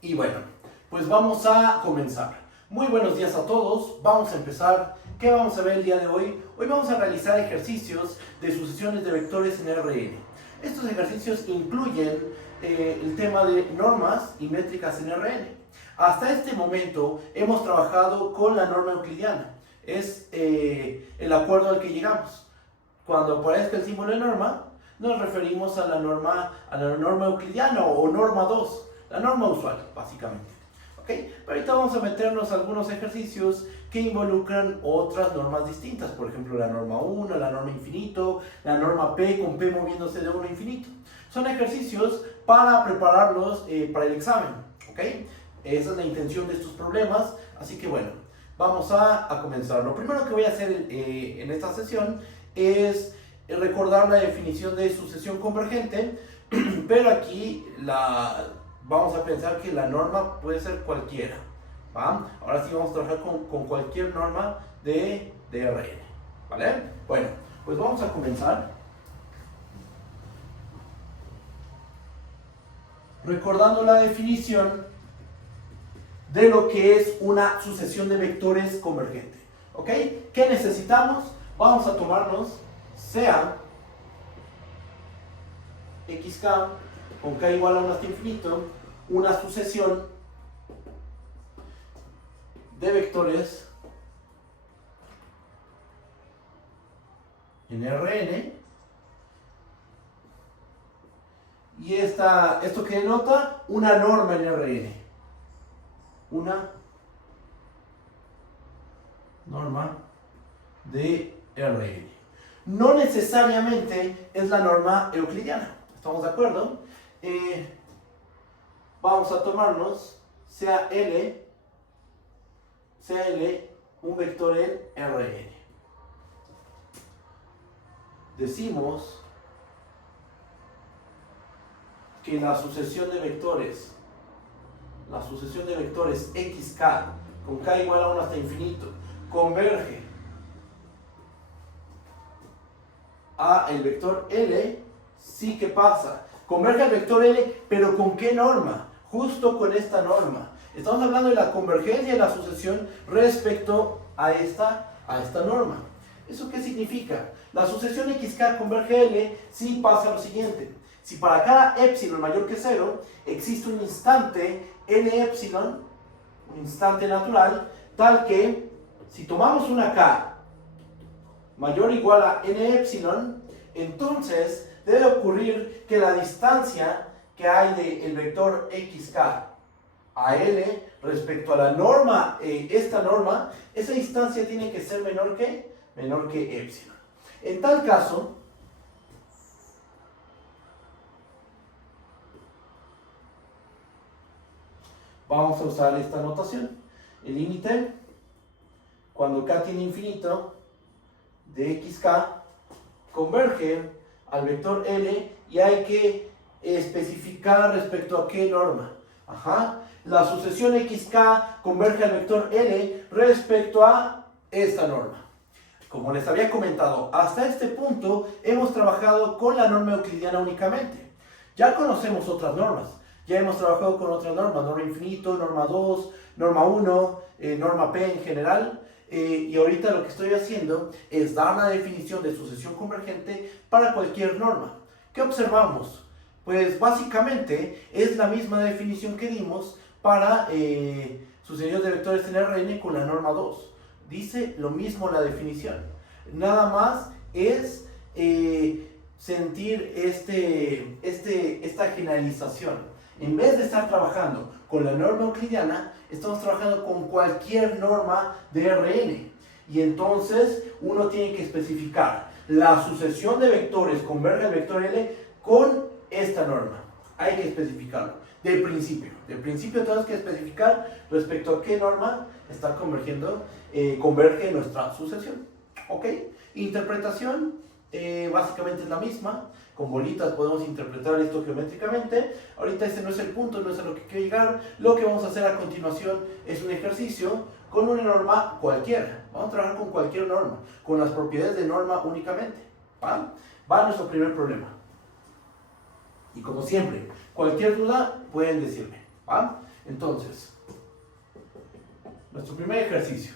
Y bueno, pues vamos a comenzar. Muy buenos días a todos. Vamos a empezar. ¿Qué vamos a ver el día de hoy? Hoy vamos a realizar ejercicios de sucesiones de vectores en RN. Estos ejercicios incluyen el tema de normas y métricas en RN. Hasta este momento hemos trabajado con la norma euclidiana. Es el acuerdo al que llegamos. Cuando aparezca el símbolo de norma, nos referimos a la norma euclidiana o norma 2, la norma usual, básicamente. ¿Okay? Pero ahorita vamos a meternos a algunos ejercicios que involucran otras normas distintas, por ejemplo la norma 1, la norma infinito, la norma P con P moviéndose de 1 a infinito. Son ejercicios para prepararlos para el examen. ¿Okay? Esa es la intención de estos problemas, así que bueno, vamos a comenzar. Lo primero que voy a hacer en esta sesión es recordar la definición de sucesión convergente, pero aquí vamos a pensar que la norma puede ser cualquiera, ¿va? Ahora sí vamos a trabajar con cualquier norma de RN, ¿vale? Bueno, pues vamos a comenzar recordando la definición de lo que es una sucesión de vectores convergente, ¿ok? ¿Qué necesitamos? Vamos a tomarnos sea xk con k igual a 1 hasta infinito, una sucesión de vectores en Rn, y esto que denota una norma en Rn, una norma de Rn. No necesariamente es la norma euclidiana, ¿estamos de acuerdo? Vamos a tomarnos sea L un vector en Rn. Decimos que la sucesión de vectores xk con k igual a 1 hasta infinito converge a el vector L. Sí, ¿qué pasa? Converge al vector L, pero ¿con qué norma? Justo con esta norma. Estamos hablando de la convergencia de la sucesión respecto a esta norma. ¿Eso qué significa? La sucesión xk converge a L si pasa lo siguiente. Si para cada epsilon mayor que 0 existe un instante n epsilon, un instante natural, tal que si tomamos una k mayor o igual a n epsilon, entonces debe ocurrir que la distancia que hay del vector xk a L respecto a la norma, esta norma, esa distancia tiene que ser menor que epsilon. En tal caso, vamos a usar esta notación. El límite, cuando k tiene infinito, de xk converge al vector L, y hay que especificar respecto a qué norma. La sucesión xk converge al vector L respecto a esta norma. Como les había comentado, hasta este punto hemos trabajado con la norma euclidiana únicamente. Ya conocemos otras normas. Ya hemos trabajado con otras normas, norma infinito, norma 2, norma 1, norma P en general. Y ahorita lo que estoy haciendo es dar una definición de sucesión convergente para cualquier norma. ¿Qué observamos? Pues básicamente es la misma definición que dimos para sucesores de vectores en Rn con la norma 2. Dice lo mismo la definición. Nada más es sentir esta generalización. En vez de estar trabajando con la norma euclidiana, estamos trabajando con cualquier norma de Rn. Y entonces uno tiene que especificar la sucesión de vectores converge al vector L con esta norma. Hay que especificarlo. Del principio tenemos que especificar respecto a qué norma está converge nuestra sucesión. ¿Ok? Interpretación básicamente es la misma. Con bolitas podemos interpretar esto geométricamente. Ahorita ese no es el punto, no es a lo que quiero llegar. Lo que vamos a hacer a continuación es un ejercicio con una norma cualquiera. Vamos a trabajar con cualquier norma, con las propiedades de norma únicamente. Va nuestro primer problema. Y como siempre, cualquier duda pueden decirme, ¿va? Entonces, nuestro primer ejercicio,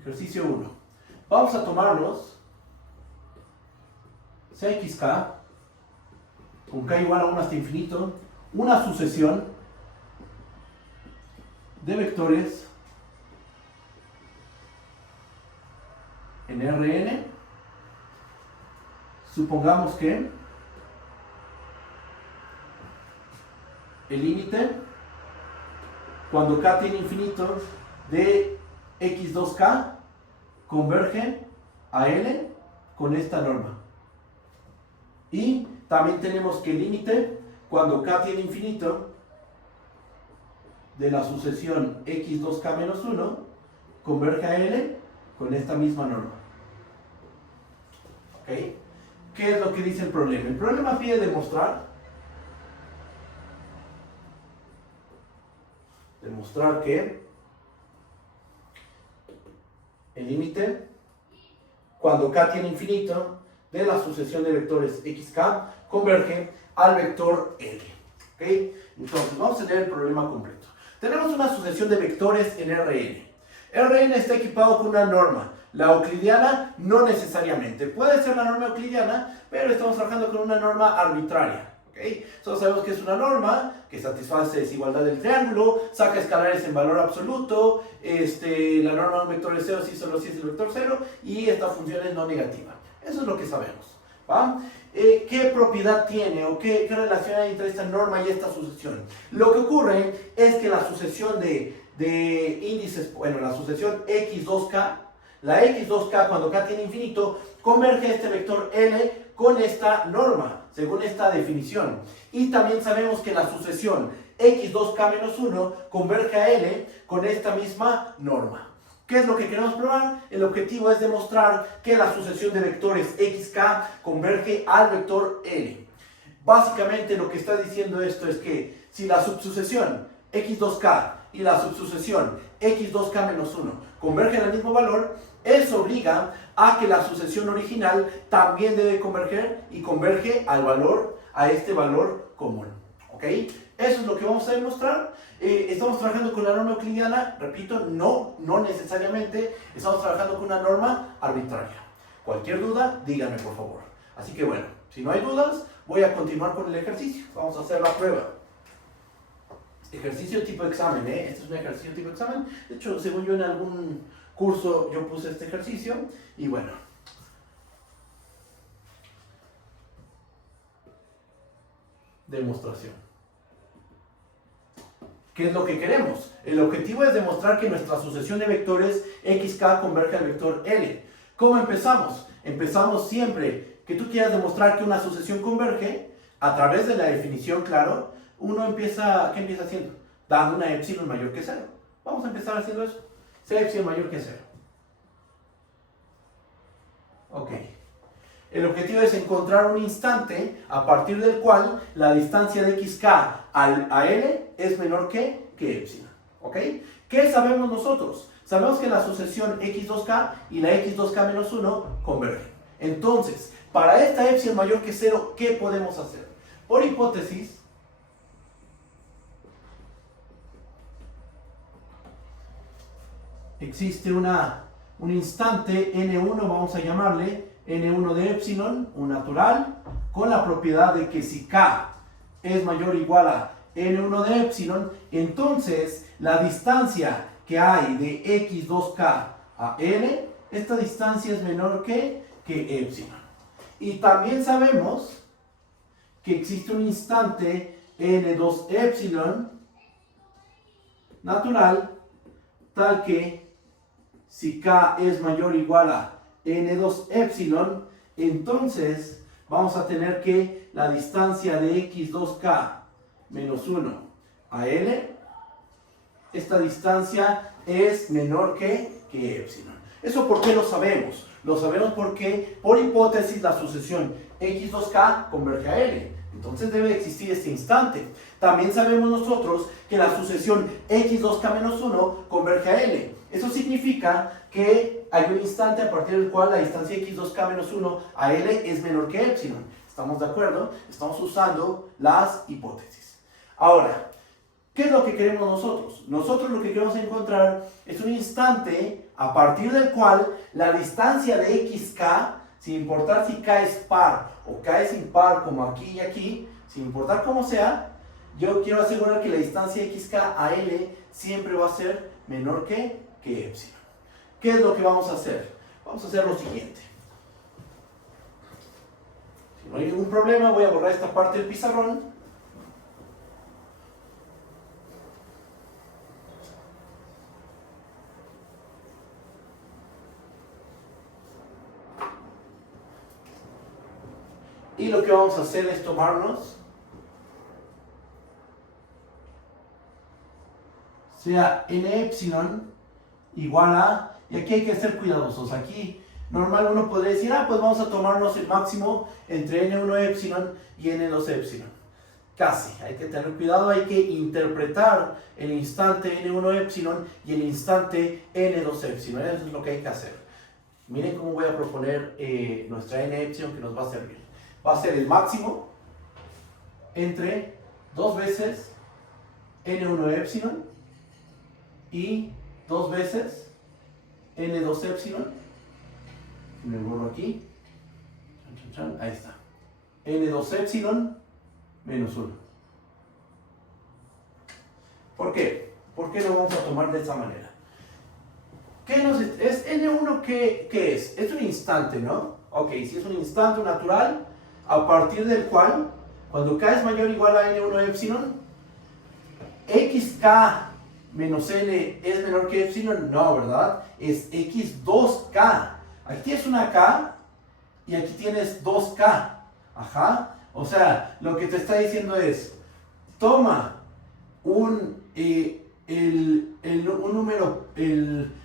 ejercicio 1. Vamos a tomarnos CXK con K igual a 1 hasta infinito, una sucesión de vectores en Rn. Supongamos que el límite cuando k tiene infinito de x2k converge a L con esta norma. Y también tenemos que el límite cuando k tiene infinito de la sucesión x2k menos 1 converge a L con esta misma norma. ¿Ok? ¿Qué es lo que dice el problema? El problema pide demostrar que el límite cuando k tiene infinito de la sucesión de vectores xk converge al vector L. ¿Ok? Entonces, vamos a tener el problema completo. Tenemos una sucesión de vectores en Rn. Rn está equipado con una norma. La euclidiana no necesariamente. Puede ser la norma euclidiana, pero estamos trabajando con una norma arbitraria. ¿Okay? Solo sabemos que es una norma que satisface desigualdad del triángulo, saca escalares en valor absoluto, la norma de un vector es 0 si solo si es el vector 0, y esta función es no negativa. Eso es lo que sabemos. ¿Va? ¿Qué propiedad tiene o qué relación hay entre esta norma y esta sucesión? Lo que ocurre es que la sucesión de índices, bueno, la sucesión x2k, la x2k cuando k tiene infinito, converge a este vector L con esta norma, según esta definición. Y también sabemos que la sucesión x2k menos 1 converge a L con esta misma norma. ¿Qué es lo que queremos probar? El objetivo es demostrar que la sucesión de vectores xk converge al vector L. Básicamente lo que está diciendo esto es que si la subsucesión x2k y la subsucesión x2k menos 1 convergen al mismo valor, eso obliga a que la sucesión original también debe converger y converge al valor, a este valor común. ¿Ok? Eso es lo que vamos a demostrar. Estamos trabajando con la norma euclidiana, repito, no necesariamente. Estamos trabajando con una norma arbitraria. Cualquier duda, díganme por favor. Así que bueno, si no hay dudas, voy a continuar con el ejercicio. Vamos a hacer la prueba. Ejercicio tipo examen, ¿eh? Este es un ejercicio tipo examen. De hecho, según yo en algún curso yo puse este ejercicio. Y bueno. Demostración. ¿Qué es lo que queremos? El objetivo es demostrar que nuestra sucesión de vectores xk converge al vector L. ¿Cómo empezamos? Empezamos siempre que tú quieras demostrar que una sucesión converge, a través de la definición, claro, uno empieza, ¿qué empieza haciendo? Dando una epsilon mayor que 0. Vamos a empezar haciendo eso. Sea epsilon mayor que 0. Ok. El objetivo es encontrar un instante a partir del cual la distancia de xk a L es menor que epsilon. ¿Ok? ¿Qué sabemos nosotros? Sabemos que la sucesión x2k y la x2k menos 1 convergen. Entonces, para esta epsilon mayor que 0, ¿qué podemos hacer? Por hipótesis, existe un instante n1, vamos a llamarle n1 de epsilon, un natural, con la propiedad de que si k es mayor o igual a n1 de epsilon, entonces la distancia que hay de x2k a L, esta distancia es menor que epsilon. Y también sabemos que existe un instante n2 epsilon natural, tal que si k es mayor o igual a n2 epsilon, entonces vamos a tener que la distancia de x2k menos 1 a L, esta distancia es menor que epsilon. ¿Eso por qué lo sabemos? Lo sabemos porque, por hipótesis, la sucesión x2k converge a L. Entonces debe existir este instante. También sabemos nosotros que la sucesión x2k menos 1 converge a L. Eso significa que hay un instante a partir del cual la distancia x2k menos 1 a L es menor que epsilon. ¿Estamos de acuerdo? Estamos usando las hipótesis. Ahora, ¿qué es lo que queremos nosotros? Nosotros lo que queremos encontrar es un instante a partir del cual la distancia de xk, sin importar si k es par o k es impar, como aquí y aquí, sin importar cómo sea, yo quiero asegurar que la distancia xk a L siempre va a ser menor que epsilon. ¿Qué es lo que vamos a hacer? Vamos a hacer lo siguiente. Si no hay ningún problema, voy a borrar esta parte del pizarrón. Y lo que vamos a hacer es tomarnos, sea n epsilon igual a, y aquí hay que ser cuidadosos, aquí normal uno podría decir, pues vamos a tomarnos el máximo entre n1 epsilon y n2 epsilon. Casi, hay que tener cuidado, hay que interpretar el instante n1 epsilon y el instante n2 epsilon, eso es lo que hay que hacer. Miren cómo voy a proponer nuestra n epsilon que nos va a servir. Va a ser el máximo entre 2 veces n1 epsilon y 2 veces n2 epsilon. Me borro aquí. Ahí está. n2 epsilon menos 1. ¿Por qué? ¿Por qué lo vamos a tomar de esa manera? ¿Es n1 qué es? Es un instante, ¿no? Ok, si es un instante natural, a partir del cual, cuando k es mayor o igual a n1 epsilon, xk menos n es menor que epsilon, no, ¿verdad? Es x2k. Aquí es una k y aquí tienes 2k. Ajá. O sea, lo que te está diciendo es, toma un número,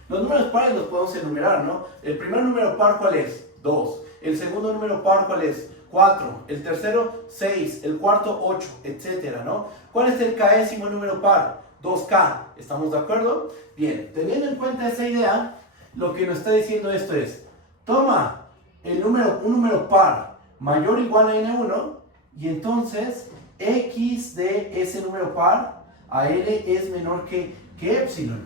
los números pares los podemos enumerar, ¿no? El primer número par, ¿cuál es? 2. El segundo número par, ¿cuál es? 4. El tercero, 6. El cuarto, 8, etcétera, ¿no? ¿Cuál es el késimo número par? 2k. ¿Estamos de acuerdo? Bien, teniendo en cuenta esa idea, lo que nos está diciendo esto es, toma un número par mayor o igual a n1 y entonces x de ese número par a l es menor que epsilon.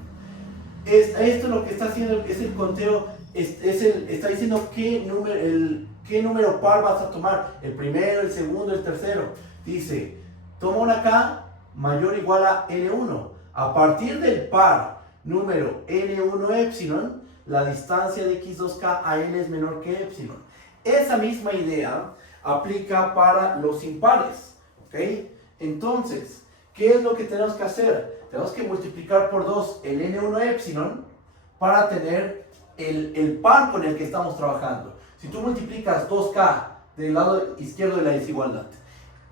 Esto lo que está haciendo es el conteo, está diciendo qué número par vas a tomar, el primero, el segundo, el tercero. Dice, toma una k mayor o igual a n1. A partir del par número n1 epsilon, la distancia de x2k a n es menor que epsilon. Esa misma idea aplica para los impares, ¿ok? Entonces, ¿qué es lo que tenemos que hacer? Tenemos que multiplicar por 2 el n1 epsilon para tener el par con el que estamos trabajando. Si tú multiplicas 2k del lado izquierdo de la desigualdad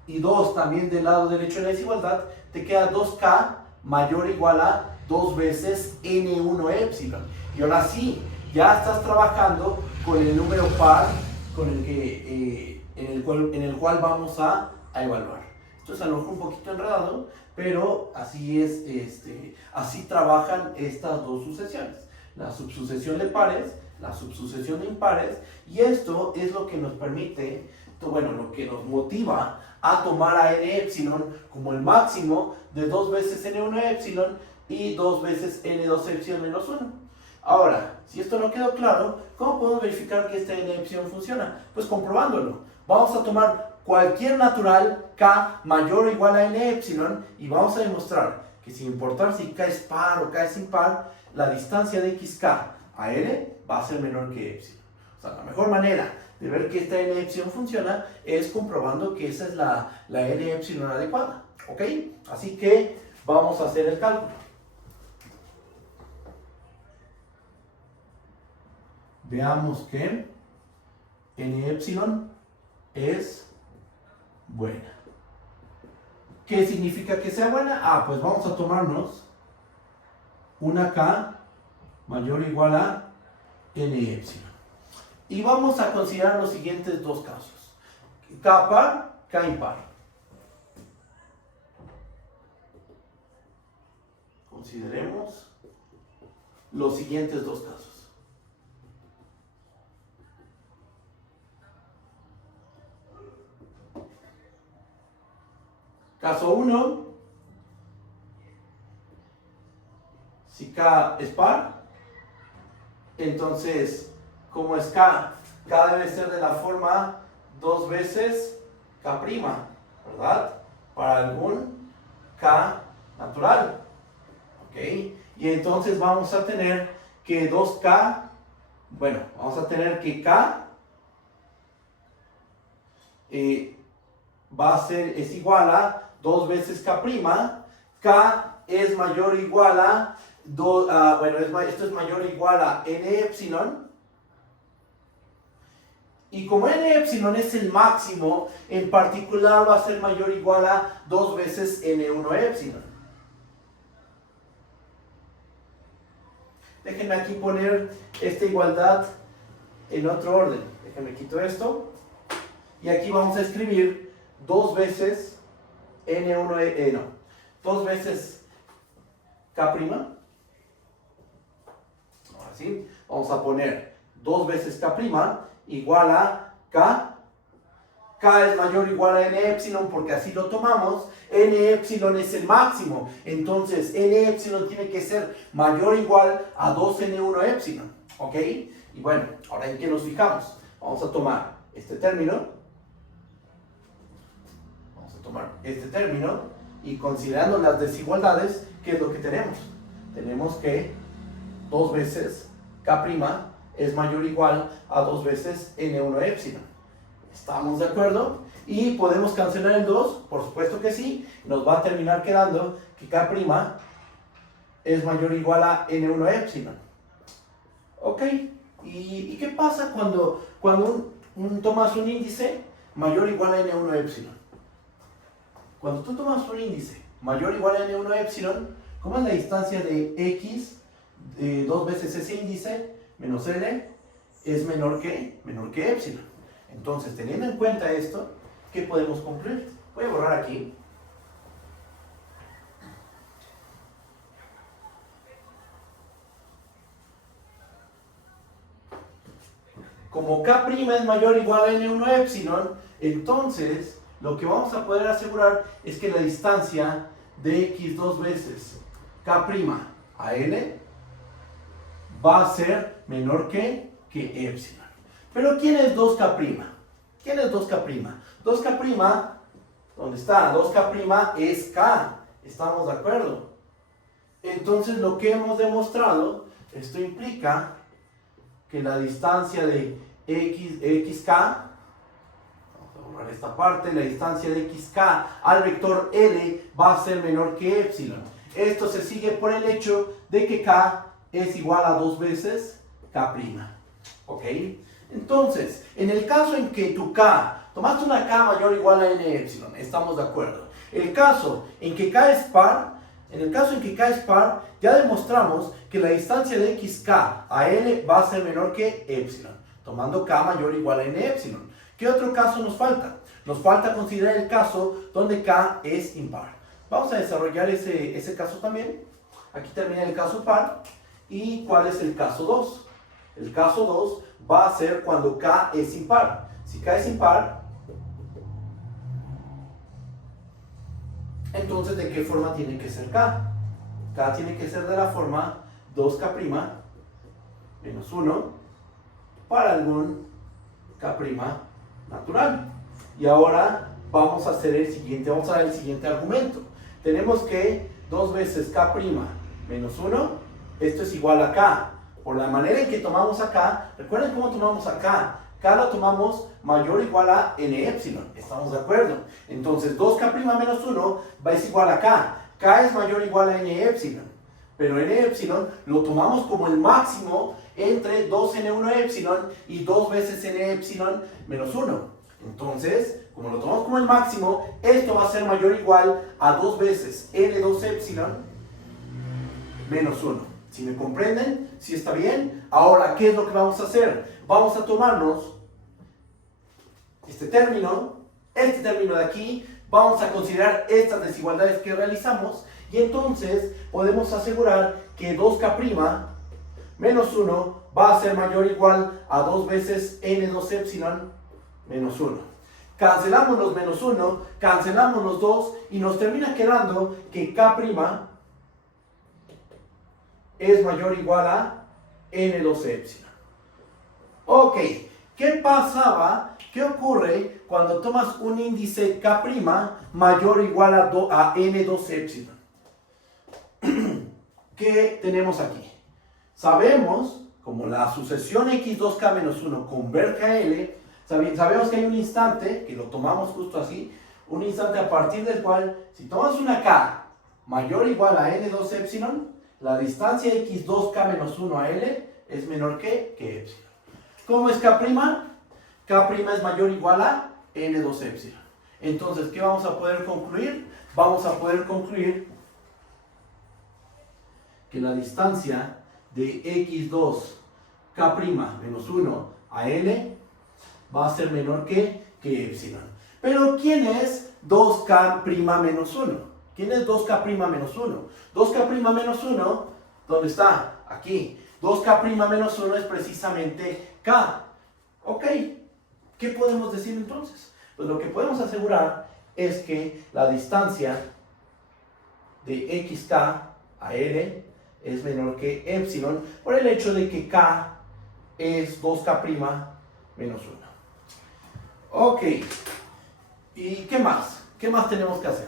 y 2 también del lado derecho de la desigualdad, te queda 2k mayor o igual a 2 veces n1 epsilon. Y ahora sí, ya estás trabajando con el número par con en el cual vamos a evaluar. Esto es a lo mejor un poquito enredado, pero así es, así trabajan estas dos sucesiones. La subsucesión de pares, la subsucesión de impares, y esto es lo que nos permite, bueno, lo que nos motiva a tomar a n epsilon como el máximo de 2 veces n1 epsilon y 2 veces n2 epsilon menos 1. Ahora, si esto no quedó claro, ¿cómo podemos verificar que esta n epsilon funciona? Pues comprobándolo. Vamos a tomar cualquier natural k mayor o igual a n epsilon y vamos a demostrar que sin importar si k es par o k es impar, la distancia de xk a n va a ser menor que epsilon. O sea, la mejor manera de ver que esta n epsilon funciona es comprobando que esa es la n epsilon adecuada, ¿ok? Así que vamos a hacer el cálculo. Veamos que n epsilon es buena. ¿Qué significa que sea buena? Pues vamos a tomarnos una k mayor o igual a n epsilon. Y vamos a considerar los siguientes dos casos. K par, K impar. Consideremos los siguientes dos casos. Caso 1, si K es par, entonces, como es K, K debe ser de la forma 2 veces K', ¿verdad? Para algún K natural, ¿ok? Y entonces vamos a tener que 2K, bueno, vamos a tener que K es igual a 2 veces K', K es mayor o igual a, esto es mayor o igual a N epsilon, y como N epsilon es el máximo, en particular va a ser mayor o igual a 2 veces N1 epsilon. Déjenme aquí poner esta igualdad en otro orden. Déjenme quito esto. Y aquí vamos a escribir 2 veces N1, 2 veces K'. Ahora sí, vamos a poner 2 veces K' igual a K. K es mayor o igual a N epsilon porque así lo tomamos. N epsilon es el máximo. Entonces N epsilon tiene que ser mayor o igual a 2N1 epsilon. ¿Ok? Y bueno, ahora en qué nos fijamos. Vamos a tomar este término. Y considerando las desigualdades, ¿qué es lo que tenemos? Tenemos que 2 veces K' es mayor o igual a 2 veces N1 epsilon. ¿Estamos de acuerdo? ¿Y podemos cancelar el 2? Por supuesto que sí. Nos va a terminar quedando que K' es mayor o igual a N1 epsilon. ¿Ok? ¿Y qué pasa cuando tomas un índice mayor o igual a N1 epsilon? Cuando tú tomas un índice mayor o igual a N1 epsilon, ¿cómo es la distancia de X, 2 veces ese índice, menos L, es menor que epsilon? Entonces, teniendo en cuenta esto, ¿qué podemos concluir? Voy a borrar aquí. Como K' es mayor o igual a N1 epsilon, entonces lo que vamos a poder asegurar es que la distancia de X 2 veces K' a N va a ser menor que epsilon. Pero ¿quién es 2K'? ¿Quién es 2K'? 2K', ¿dónde está? 2K' es K. ¿Estamos de acuerdo? Entonces lo que hemos demostrado, esto implica que la distancia de xk, vamos a borrar esta parte, la distancia de xk al vector L va a ser menor que epsilon. Esto se sigue por el hecho de que K es igual a 2 veces K'. ¿Ok? Entonces, en el caso en que tu K, tomaste una K mayor o igual a N epsilon, estamos de acuerdo. El caso en que K es par, ya demostramos que la distancia de xk a L va a ser menor que epsilon, tomando K mayor o igual a N epsilon. ¿Qué otro caso nos falta? Nos falta considerar el caso donde K es impar. Vamos a desarrollar ese caso también. Aquí termina el caso par. ¿Y cuál es el caso 2? El caso 2 va a ser cuando K es impar. Si K es impar, entonces ¿de qué forma tiene que ser K? K tiene que ser de la forma 2K' menos 1 para algún K' natural. Y ahora vamos a dar el siguiente argumento. Tenemos que 2 veces K' menos 1, esto es igual a K. Por la manera en que tomamos a K, recuerden cómo tomamos a K. K lo tomamos mayor o igual a N epsilon. ¿Estamos de acuerdo? Entonces 2K' menos 1 es igual a K. K es mayor o igual a N epsilon. Pero N epsilon lo tomamos como el máximo entre 2N1 epsilon y 2 veces N epsilon menos 1. Entonces, como lo tomamos como el máximo, esto va a ser mayor o igual a 2 veces N2 epsilon menos 1. ¿Sí me comprenden? ¿Sí está bien? Ahora, ¿qué es lo que vamos a hacer? Vamos a tomarnos este término de aquí, vamos a considerar estas desigualdades que realizamos y entonces podemos asegurar que 2K' menos 1 va a ser mayor o igual a 2 veces N2 epsilon menos 1. cancelamos los menos 1, cancelamos los 2 y nos termina quedando que K' es mayor o igual a N2 epsilon. Ok, ¿qué pasaba? ¿Qué ocurre cuando tomas un índice K' mayor o igual a N2 epsilon? ¿Qué tenemos aquí? Sabemos, como la sucesión x2k-1 converge a L, sabemos que hay un instante, que lo tomamos justo así, un instante a partir del cual, si tomas una K mayor o igual a N2 epsilon, la distancia x2k-1 a L es menor que epsilon. ¿Cómo es K'? K' es mayor o igual a N2 epsilon. Entonces, ¿qué vamos a poder concluir? Vamos a poder concluir que la distancia de x2k'-1 a L va a ser menor que epsilon. Pero, ¿quién es 2k'-1? ¿Quién es 2k'-1? 2k'-1, ¿dónde está? Aquí. 2k'-1 es precisamente k. Ok, ¿qué podemos decir entonces? Pues lo que podemos asegurar es que la distancia de xk a L es menor que epsilon por el hecho de que k es 2k'-1. Ok, ¿y qué más? ¿Qué más tenemos que hacer?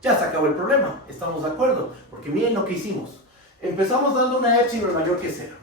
Ya se acabó el problema, estamos de acuerdo, porque miren lo que hicimos. Empezamos dando una epsilon mayor que 0.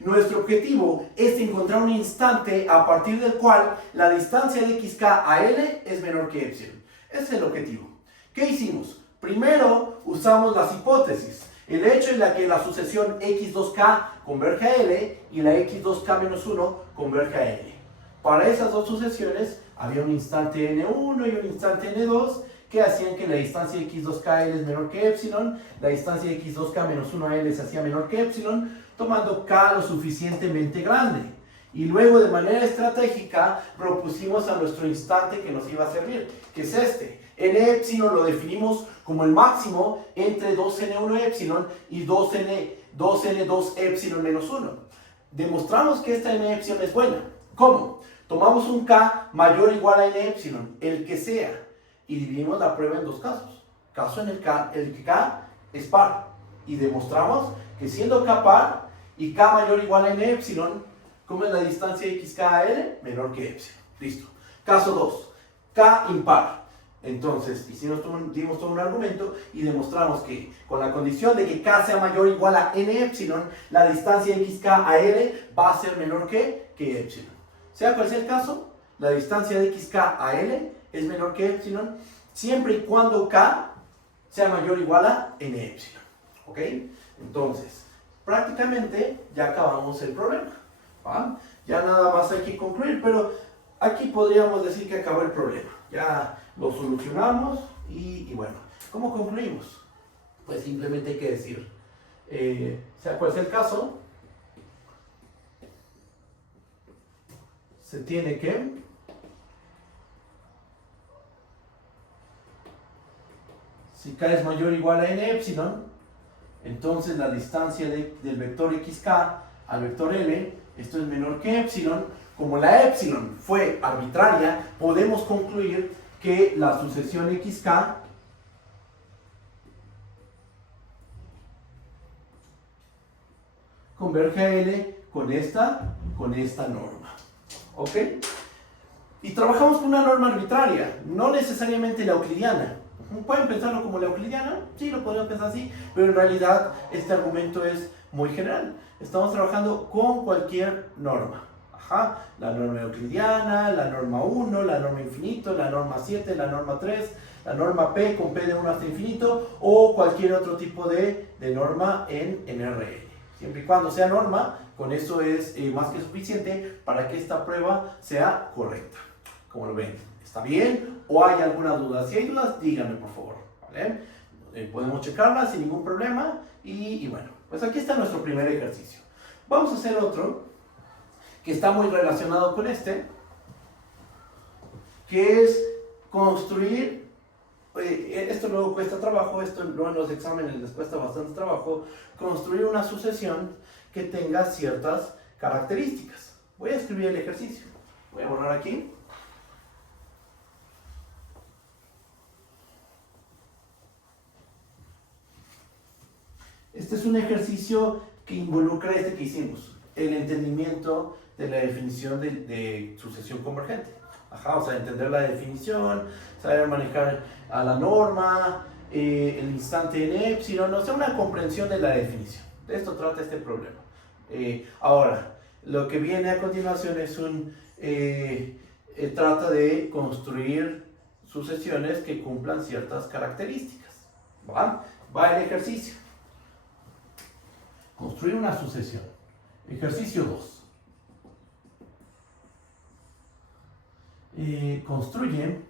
Nuestro objetivo es encontrar un instante a partir del cual la distancia de xk a L es menor que epsilon. Ese es el objetivo. ¿Qué hicimos? Primero usamos las hipótesis. El hecho en la que la sucesión x2k converge a L y la x2k-1 converge a L. Para esas dos sucesiones había un instante n1 y un instante n2 que hacían que la distancia de x2k a L es menor que epsilon, la distancia de x2k-1 a L se hacía menor que epsilon, tomando k lo suficientemente grande. Y luego, de manera estratégica, propusimos a nuestro instante que nos iba a servir, que es este. N epsilon lo definimos como el máximo entre 2n1 epsilon y 2n2 epsilon menos 1. Demostramos que esta n epsilon es buena. ¿Cómo? Tomamos un k mayor o igual a n epsilon, el que sea, y dividimos la prueba en dos casos. Caso en el que k es par. Y demostramos que siendo k par y k mayor o igual a n epsilon, ¿cómo es la distancia de xk a L? Menor que epsilon. Listo. Caso 2. K impar. Entonces, dimos todo un argumento y demostramos que con la condición de que k sea mayor o igual a n epsilon, la distancia de xk a L va a ser menor que epsilon. Sea cual sea el caso, la distancia de xk a L es menor que epsilon siempre y cuando k sea mayor o igual a n epsilon. ¿Ok? Entonces, prácticamente ya acabamos el problema. ¿Va? Ya nada más hay que concluir, pero aquí podríamos decir que acabó el problema. Ya lo solucionamos y bueno, ¿cómo concluimos? Pues simplemente hay que decir, sea cual sea el caso, se tiene que si k es mayor o igual a n epsilon, entonces la distancia del vector xk al vector L, esto es menor que epsilon. Como la epsilon fue arbitraria, podemos concluir que la sucesión xk converge a L con esta norma. ¿Ok? Y trabajamos con una norma arbitraria, no necesariamente la euclidiana. ¿Pueden pensarlo como la euclidiana? Sí, lo podemos pensar así, pero en realidad este argumento es muy general. Estamos trabajando con cualquier norma. Ajá, la norma euclidiana, la norma 1, la norma infinito, la norma 7, la norma 3, la norma P con P de 1 hasta infinito o cualquier otro tipo de norma en RL. Siempre y cuando sea norma, con eso es más que suficiente para que esta prueba sea correcta. Como lo ven, ¿está bien? ¿O hay alguna duda? Si hay dudas, díganme por favor. ¿Vale? Podemos checarla sin ningún problema. Y bueno, pues aquí está nuestro primer ejercicio. Vamos a hacer otro que está muy relacionado con este, que es construir, esto luego cuesta trabajo, esto luego en los exámenes les cuesta bastante trabajo, construir una sucesión que tenga ciertas características. Voy a escribir el ejercicio, voy a borrar aquí. Este es un ejercicio que involucra este que hicimos, el entendimiento de la definición de sucesión convergente. O sea, entender la definición, saber manejar a la norma, el instante en epsilon, o sea, una comprensión de la definición. De esto trata este problema. Ahora, lo que viene a continuación es trata de construir sucesiones que cumplan ciertas características. Va el ejercicio. Construir una sucesión. Ejercicio 2. Construye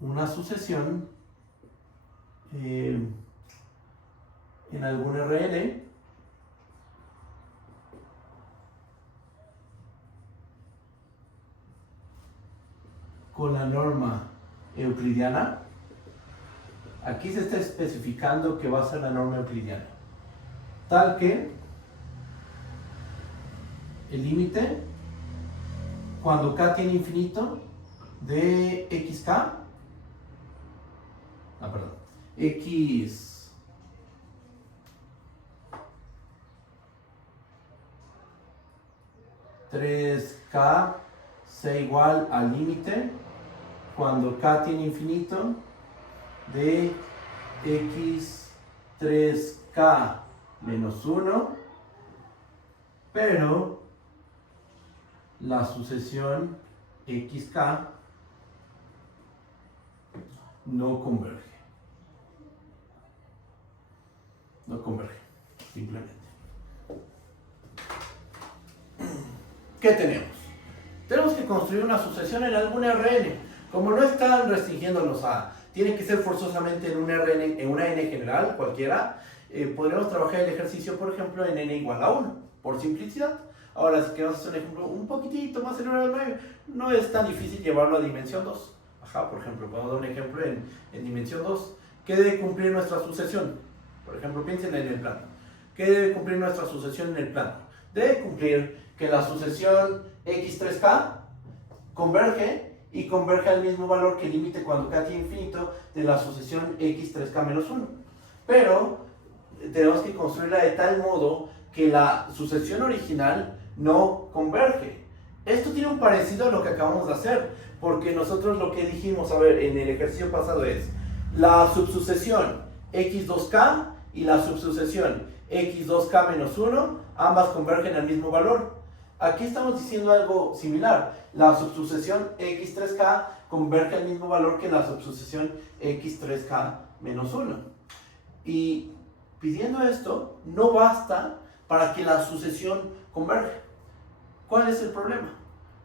una sucesión en algún Rn con la norma euclidiana. Aquí se está especificando que va a ser la norma euclidiana, tal que el límite cuando k tiene infinito de xk, x 3k sea igual al límite cuando k tiene infinito de x 3k menos 1, pero la sucesión xk no converge. No converge, simplemente. ¿Qué tenemos? Tenemos que construir una sucesión en algún Rn. Como no están restringiéndonos a, tiene que ser forzosamente en un Rn, en una n general, cualquiera, podríamos trabajar el ejercicio, por ejemplo, en n igual a 1, por simplicidad. Ahora, si queremos hacer un ejemplo un poquitito más elevado de 9, no es tan difícil llevarlo a dimensión 2. Por ejemplo, podemos dar un ejemplo en dimensión 2. ¿Qué debe cumplir nuestra sucesión? Por ejemplo, piensen en el plano. ¿Qué debe cumplir nuestra sucesión en el plano? Debe cumplir que la sucesión x3k converge y converge al mismo valor que el límite cuando k tiene infinito de la sucesión x3k menos 1. Pero tenemos que construirla de tal modo que la sucesión original no converge. Esto tiene un parecido a lo que acabamos de hacer, porque nosotros lo que dijimos, en el ejercicio pasado es la subsucesión x2k y la subsucesión x2k menos 1, ambas convergen al mismo valor. Aquí estamos diciendo algo similar. La subsucesión x3k converge al mismo valor que la subsucesión x3k menos 1. Y pidiendo esto, no basta para que la sucesión converja. ¿Cuál es el problema?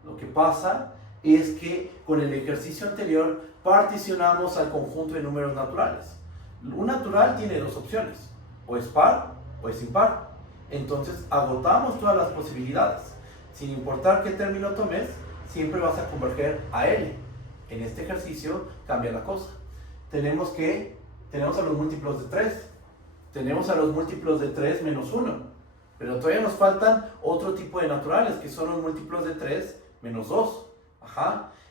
Lo que pasa es que con el ejercicio anterior particionamos al conjunto de números naturales. Un natural tiene dos opciones, o es par o es impar. Entonces agotamos todas las posibilidades. Sin importar qué término tomes, siempre vas a converger a L. En este ejercicio cambia la cosa. Tenemos a los múltiplos de 3. Tenemos a los múltiplos de 3 menos 1. Pero todavía nos faltan otro tipo de naturales, que son los múltiplos de 3 menos 2.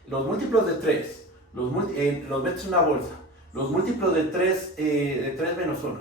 Los múltiplos de 3, los metes en una bolsa. Los múltiplos de 3 menos 1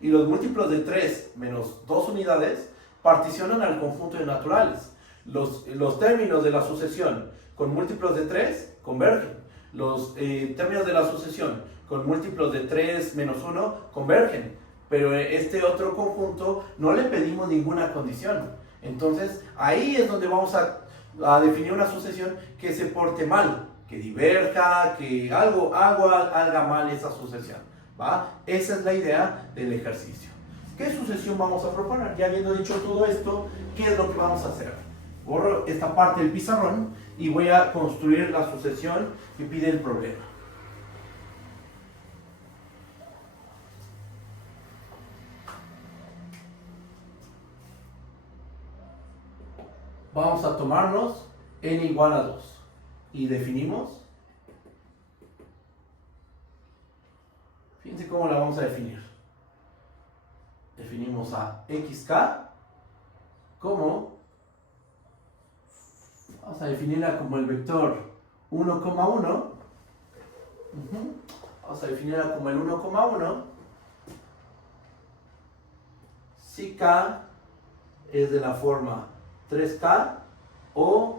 y los múltiplos de 3 menos 2 unidades particionan al conjunto de naturales. Los términos de la sucesión con múltiplos de 3 convergen. Los términos de la sucesión con múltiplos de 3 menos 1 convergen. Pero este otro conjunto no le pedimos ninguna condición. Entonces ahí es donde vamos a definir una sucesión que se porte mal, que diverja, que algo haga mal esa sucesión. Esa es la idea del ejercicio. ¿Qué sucesión vamos a proponer? Ya habiendo dicho todo esto, ¿qué es lo que vamos a hacer? Borro esta parte del pizarrón y voy a construir la sucesión que pide el problema. Vamos a tomarnos n igual a 2 y definimos. Fíjense cómo la vamos a definir. Definimos a xk como, vamos a definirla como el vector 1,1. vamos a definirla como el 1,1, si K es de la forma 3K o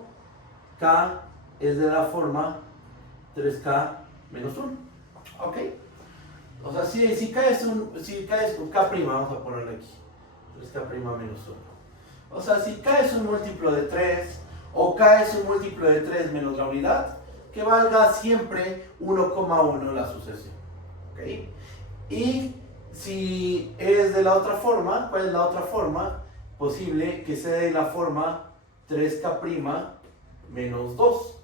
K es de la forma 3K menos 1. ¿Ok? O sea, si K es K', vamos a ponerle aquí. 3K' menos 1. O sea, si K es un múltiplo de 3 o K es un múltiplo de 3 menos la unidad, que valga siempre 1,1 la sucesión. ¿Ok? Y si es de la otra forma, ¿cuál es la otra forma? Posible que sea de la forma 3K' menos 2.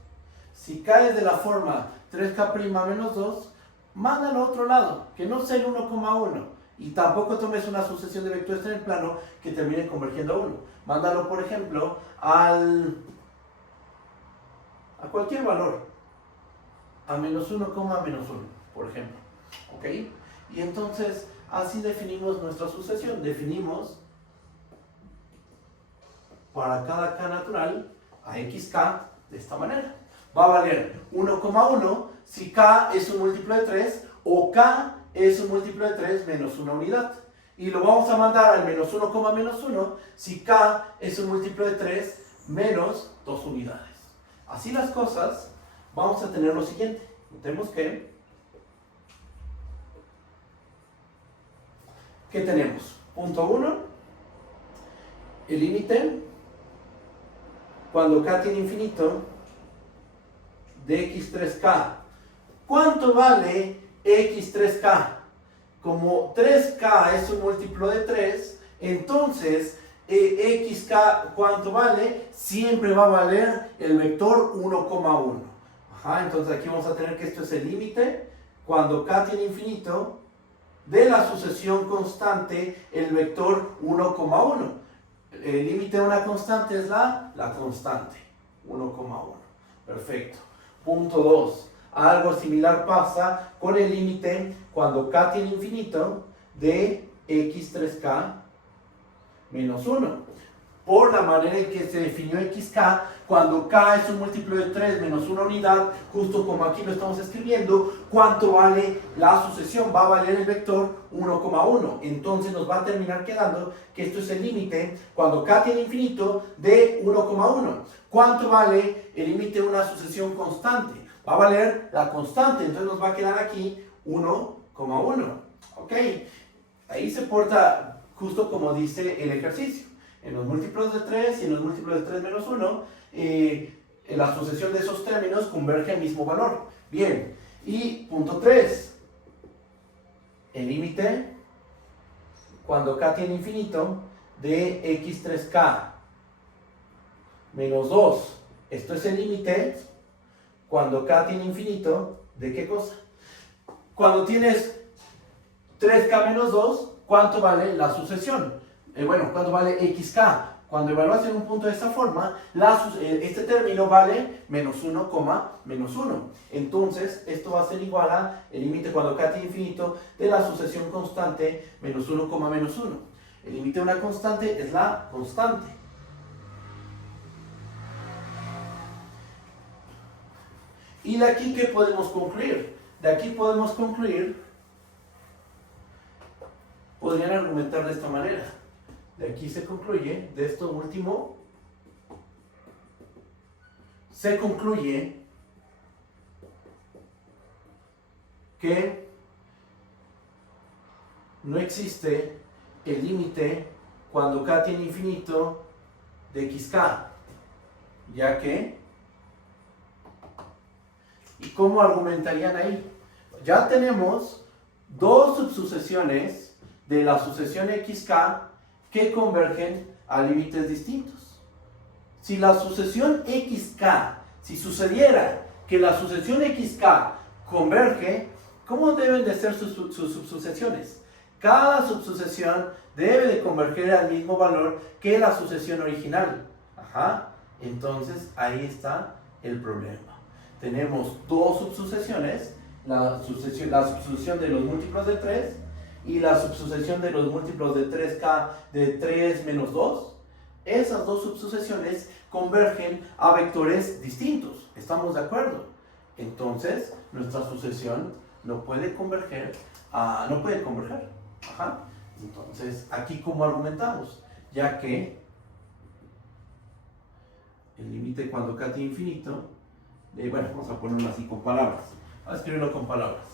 Si K es de la forma 3K' menos 2, mándalo a otro lado, que no sea el 1,1. Y tampoco tomes una sucesión de vectores en el plano que termine convergiendo a 1. Mándalo, por ejemplo, a cualquier valor. A menos 1, menos 1, por ejemplo. ¿Ok? Y entonces, así definimos nuestra sucesión. Definimos para cada K natural a XK de esta manera. Va a valer 1,1 si K es un múltiplo de 3 o K es un múltiplo de 3 menos una unidad. Y lo vamos a mandar al menos 1, menos 1 si K es un múltiplo de 3 menos 2 unidades. Así las cosas, vamos a tener lo siguiente. Notemos que ¿qué tenemos? Punto 1, el límite cuando K tiene infinito de x3K. ¿Cuánto vale x3K? Como 3K es un múltiplo de 3, entonces xk, ¿cuánto vale? Siempre va a valer el vector 1,1. Entonces aquí vamos a tener que esto es el límite cuando K tiene infinito de la sucesión constante, el vector 1,1. El límite de una constante es la constante, 1,1. Perfecto. Punto 2. Algo similar pasa con el límite cuando K tiene infinito de x3K menos 1. Por la manera en que se definió XK, cuando K es un múltiplo de 3 menos una unidad, justo como aquí lo estamos escribiendo, ¿cuánto vale la sucesión? Va a valer el vector 1,1. Entonces nos va a terminar quedando que esto es el límite cuando K tiene infinito de 1,1. ¿Cuánto vale el límite de una sucesión constante? Va a valer la constante, entonces nos va a quedar aquí 1,1. ¿Ok? Ahí se porta justo como dice el ejercicio. En los múltiplos de 3 y en los múltiplos de 3 menos 1, la sucesión de esos términos converge al mismo valor. Bien, y punto 3. El límite, cuando K tiene infinito, de x3K menos 2. Esto es el límite cuando K tiene infinito, ¿de qué cosa? Cuando tienes 3K menos 2, ¿cuánto vale la sucesión? ¿Cuánto vale XK? Cuando evalúas en un punto de esta forma, este término vale menos 1, menos 1. Entonces, esto va a ser igual a el límite cuando K tiene infinito de la sucesión constante menos 1, menos 1. El límite de una constante es la constante. ¿Y de aquí qué podemos concluir? De aquí podemos concluir, podrían argumentar de esta manera. De aquí se concluye, de esto último, se concluye que no existe el límite cuando K tiene infinito de XK, ya que, ¿y cómo argumentarían ahí? Ya tenemos dos subsucesiones de la sucesión XK que convergen a límites distintos. Si la sucesión XK, si sucediera que la sucesión XK converge, ¿cómo deben de ser sus subsucesiones? Cada subsucesión debe de converger al mismo valor que la sucesión original. Entonces ahí está el problema. Tenemos dos subsucesiones, la subsucesión de los múltiplos de 3 y la subsucesión de los múltiplos de 3K de 3 menos 2, esas dos subsucesiones convergen a vectores distintos. ¿Estamos de acuerdo? Entonces, nuestra sucesión no puede converger a... no puede converger. Ajá. Entonces, aquí ¿cómo argumentamos? Ya que el límite cuando k tiene infinito, bueno, vamos a ponerlo así con palabras. Vamos a escribirlo con palabras.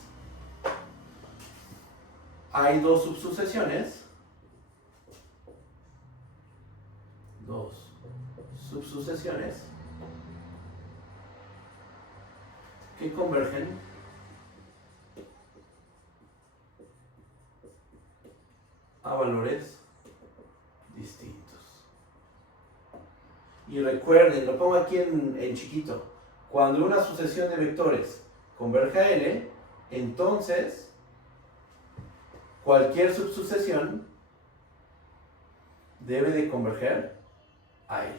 Hay dos subsucesiones. Que convergen a valores distintos. Y recuerden, lo pongo aquí en chiquito, cuando una sucesión de vectores converge a L, entonces cualquier subsucesión debe de converger a L.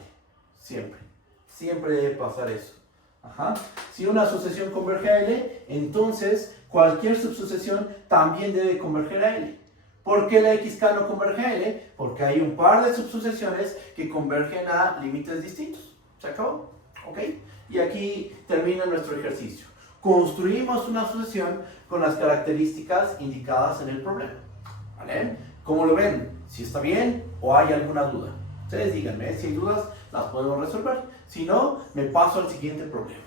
Siempre debe pasar eso. Ajá. Si una sucesión converge a L, entonces cualquier subsucesión también debe converger a L. ¿Por qué la XK no converge a L? Porque hay un par de subsucesiones que convergen a límites distintos. ¿Se acabó? ¿Ok? Y aquí termina nuestro ejercicio. Construimos una sucesión con las características indicadas en el problema. ¿Vale? ¿Cómo lo ven? ¿Si está bien o hay alguna duda? Ustedes díganme, si hay dudas, las podemos resolver. Si no, me paso al siguiente problema.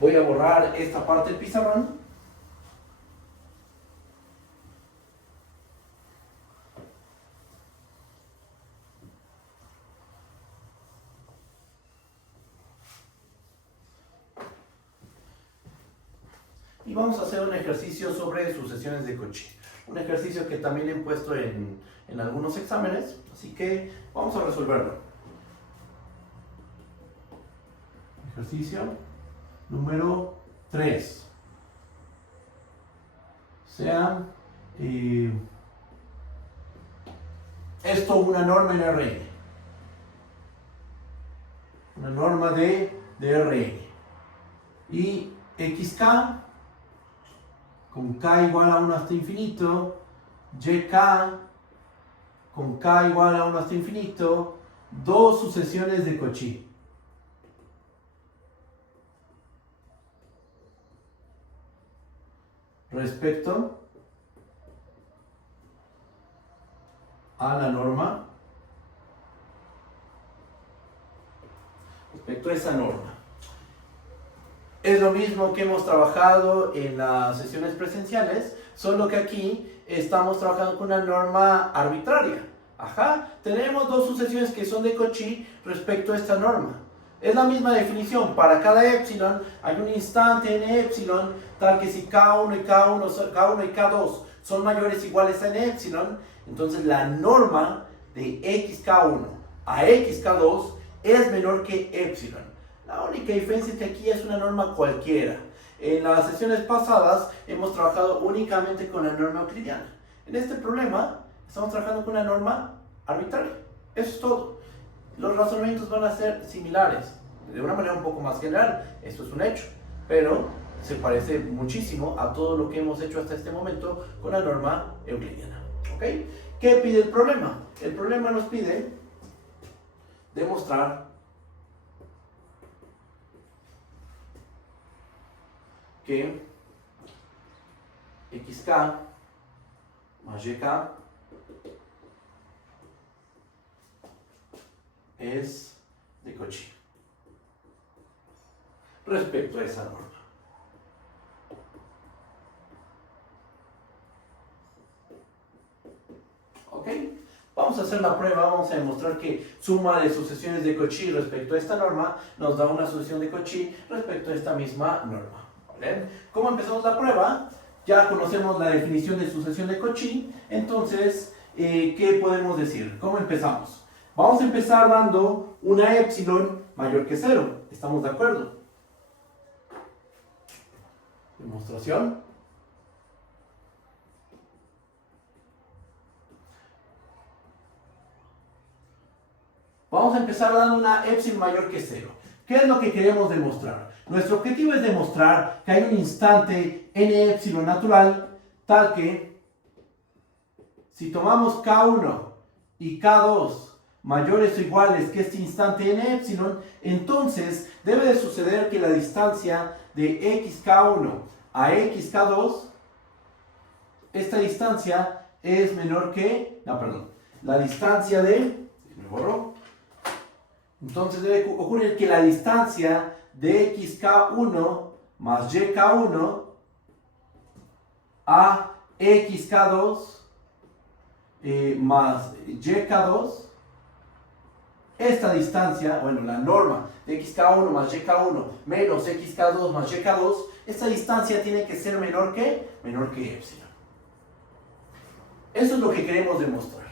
Voy a borrar esta parte del pizarrón. Y vamos a hacer un ejercicio sobre sucesiones de Cauchy. Un ejercicio que también he puesto en algunos exámenes, así que vamos a resolverlo. Ejercicio número 3. Sea esto una norma en Rn. Una norma de Rn. Y xk con k igual a 1 hasta infinito, yk con k igual a 1 hasta infinito, dos sucesiones de Cauchy. Respecto a la norma, respecto a esa norma. Es lo mismo que hemos trabajado en las sesiones presenciales, solo que aquí estamos trabajando con una norma arbitraria. Ajá, tenemos dos sucesiones que son de Cauchy respecto a esta norma. Es la misma definición, para cada epsilon hay un instante en epsilon, tal que si K1 y K1 y K2 son mayores o iguales a n epsilon, entonces la norma de xk1 a xk2 es menor que epsilon. La única diferencia es que aquí es una norma cualquiera. En las sesiones pasadas hemos trabajado únicamente con la norma euclidiana. En este problema estamos trabajando con una norma arbitraria. Eso es todo. Los razonamientos van a ser similares, de una manera un poco más general, esto es un hecho, pero se parece muchísimo a todo lo que hemos hecho hasta este momento con la norma euclidiana. ¿Ok? ¿Qué pide el problema? El problema nos pide demostrar que xk más yk es de Cauchy respecto a esa norma. ¿Ok? Vamos a hacer la prueba, vamos a demostrar que suma de sucesiones de Cauchy respecto a esta norma nos da una sucesión de Cauchy respecto a esta misma norma. ¿Vale? ¿Cómo empezamos la prueba? Ya conocemos la definición de sucesión de Cauchy, entonces, ¿qué podemos decir? ¿Cómo empezamos? Vamos a empezar dando una epsilon mayor que 0. ¿Estamos de acuerdo? Demostración. Vamos a empezar dando una epsilon mayor que 0. ¿Qué es lo que queremos demostrar? Nuestro objetivo es demostrar que hay un instante n epsilon natural tal que si tomamos K1 y K2 mayores o iguales que este instante n epsilon, entonces debe de suceder que la distancia de xk1 a xk2, esta distancia es menor que, la distancia de, me borro, entonces debe ocurrir que la distancia de xk1 más yk1 a xk2 más yk2, esta distancia, bueno, la norma de xk1 más yk1 menos xk2 más yk2, esta distancia tiene que ser menor que epsilon. Eso es lo que queremos demostrar.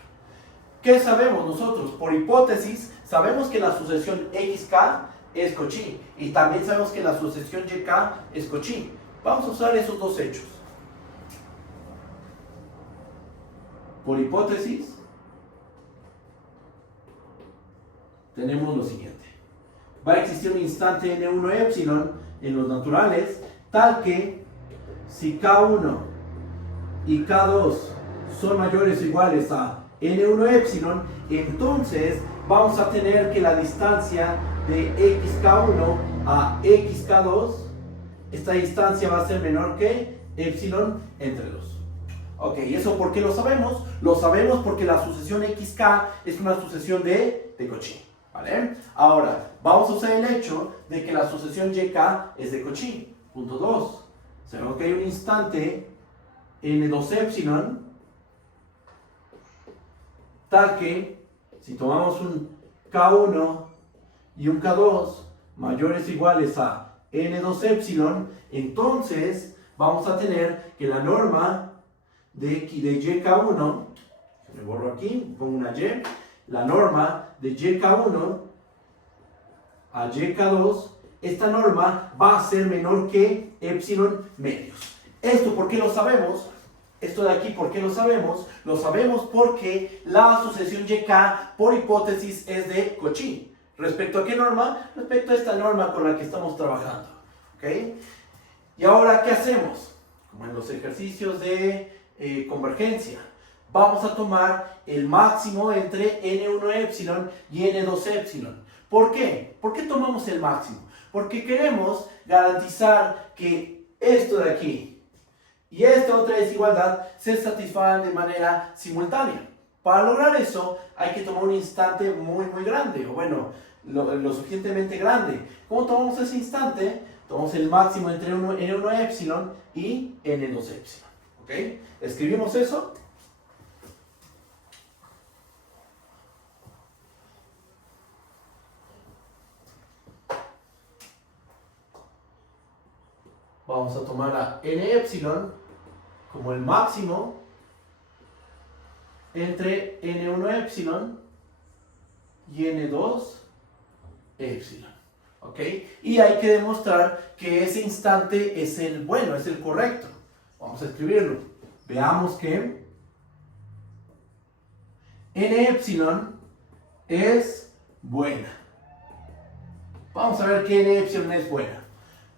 ¿Qué sabemos nosotros? Por hipótesis, sabemos que la sucesión xk es Cauchy y también sabemos que la sucesión yk es Cauchy. Vamos a usar esos dos hechos. Por hipótesis, tenemos lo siguiente. Va a existir un instante n1 epsilon en los naturales, tal que si k1 y k2 son mayores o iguales a n1 epsilon, entonces vamos a tener que la distancia de xk1 a xk2, esta distancia va a ser menor que epsilon entre 2. Ok, ¿eso por qué lo sabemos? Lo sabemos porque la sucesión xk es una sucesión de Cauchy, ¿vale? Ahora, vamos a usar el hecho de que la sucesión yk es de Cauchy. Punto 2. Sabemos que hay un instante n2 epsilon, tal que si tomamos un k1 y un k2 mayores o iguales a n2 epsilon, entonces vamos a tener que la norma de yk1, me borro aquí, pongo una y, la norma de yk1 a yk2, esta norma va a ser menor que epsilon medios. ¿Esto por qué lo sabemos? Esto de aquí, ¿por qué lo sabemos? Lo sabemos porque la sucesión yk por hipótesis es de Cauchy. ¿Respecto a qué norma? Respecto a esta norma con la que estamos trabajando. ¿Ok? Y ahora, ¿qué hacemos? Como en los ejercicios de convergencia. Vamos a tomar el máximo entre n1 epsilon y n2 epsilon. ¿Por qué? ¿Por qué tomamos el máximo? Porque queremos garantizar que esto de aquí y esta otra desigualdad se satisfagan de manera simultánea. Para lograr eso hay que tomar un instante muy grande, o bueno, lo suficientemente grande. ¿Cómo tomamos ese instante? Tomamos el máximo entre n1 epsilon y n2 epsilon. ¿Ok? ¿Escribimos eso? Vamos a tomar a n epsilon como el máximo entre n1 epsilon y n2 epsilon. ¿Ok? Y hay que demostrar que ese instante es el bueno, es el correcto. Vamos a escribirlo. Veamos que n epsilon es buena. Vamos a ver que n epsilon es buena.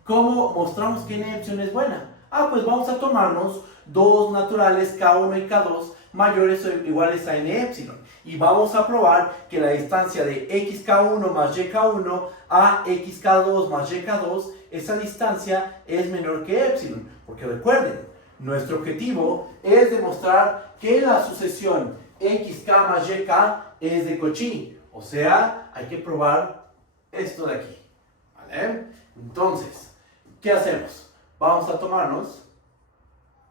¿Cómo mostramos que n epsilon es buena? Pues vamos a tomarnos dos naturales k1 y k2 mayores o iguales a n epsilon. Y vamos a probar que la distancia de xk1 más yk1 a xk2 más yk2, esa distancia es menor que epsilon. Porque recuerden, nuestro objetivo es demostrar que la sucesión xk más yk es de Cauchy. O sea, hay que probar esto de aquí. ¿Vale? Entonces, ¿qué hacemos? Vamos a tomarnos,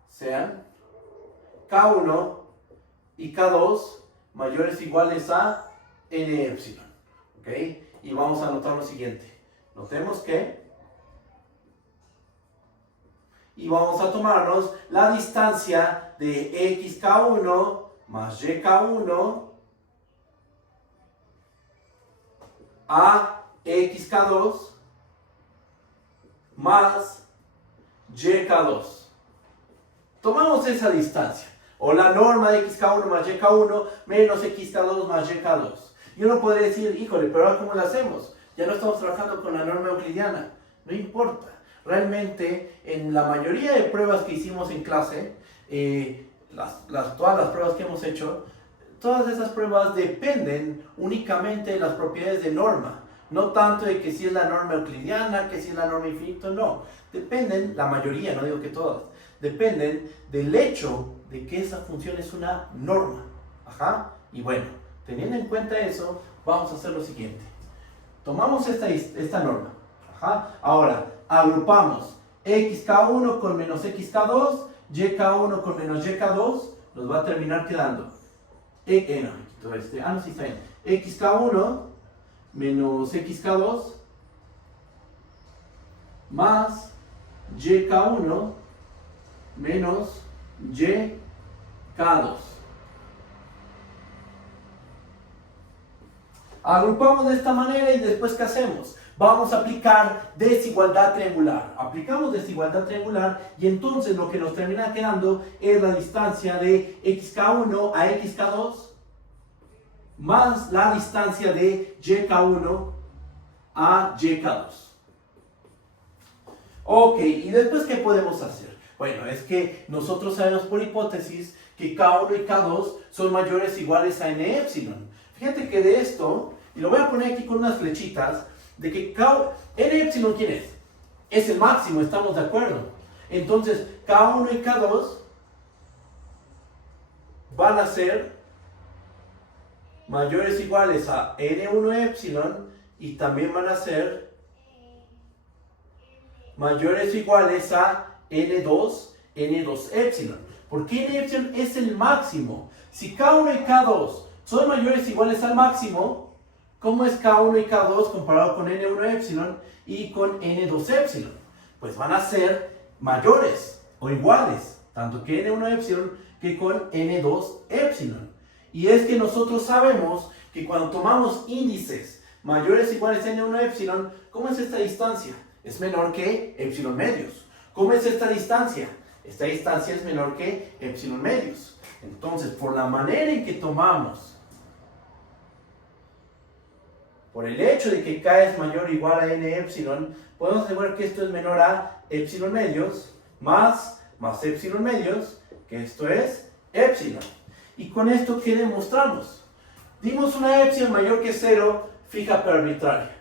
sean k1 y k2 mayores o iguales a n epsilon. ¿Ok? Y vamos a anotar lo siguiente. Notemos que y vamos a tomarnos la distancia de xk1 más yk1 a xk2 más yk2. Tomamos esa distancia, o la norma de xk1 más yk1 menos xk2 más yk2. Y uno podría decir, híjole, pero ahora ¿cómo lo hacemos? Ya no estamos trabajando con la norma euclidiana. No importa. Realmente, en la mayoría de pruebas que hicimos en clase, todas las pruebas que hemos hecho, todas esas pruebas dependen únicamente de las propiedades de norma. No tanto de que si es la norma euclidiana, que si es la norma infinita, no. Dependen, la mayoría, no digo que todas, dependen del hecho de que esa función es una norma. Ajá. Y bueno, teniendo en cuenta eso, vamos a hacer lo siguiente. Tomamos esta norma. Ajá. Ahora, agrupamos xk1 con menos xk2, yk1 con menos yk2, nos va a terminar quedando no, sí está bien, xk1 menos xk2 más yk1 menos yk2. Agrupamos de esta manera y después ¿qué hacemos? Vamos a aplicar desigualdad triangular. Aplicamos desigualdad triangular y entonces lo que nos termina quedando es la distancia de xk1 a xk2 más la distancia de yk1 a yk2. Ok, y después ¿qué podemos hacer? Bueno, es que nosotros sabemos por hipótesis que k1 y k2 son mayores o iguales a n epsilon. Fíjate que de esto, y lo voy a poner aquí con unas flechitas, de que n epsilon, ¿quién es? Es el máximo, estamos de acuerdo. Entonces, k1 y k2 van a ser mayores o iguales a n1 epsilon y también van a ser mayores o iguales a n2 epsilon. ¿Por qué n epsilon es el máximo? Si k1 y k2 son mayores o iguales al máximo, ¿cómo es k1 y k2 comparado con n1 epsilon y con n2 epsilon? Pues van a ser mayores o iguales, tanto que n1 epsilon que con n2 epsilon. Y es que nosotros sabemos que cuando tomamos índices mayores o iguales a n1 epsilon, ¿cómo es esta distancia? Es menor que epsilon medios. ¿Cómo es esta distancia? Esta distancia es menor que epsilon medios. Entonces, por la manera en que tomamos, por el hecho de que k es mayor o igual a n epsilon, podemos asegurar que esto es menor a epsilon medios más epsilon medios, que esto es epsilon. Y con esto, ¿qué demostramos? Dimos una epsilon mayor que 0, fija pero arbitraria.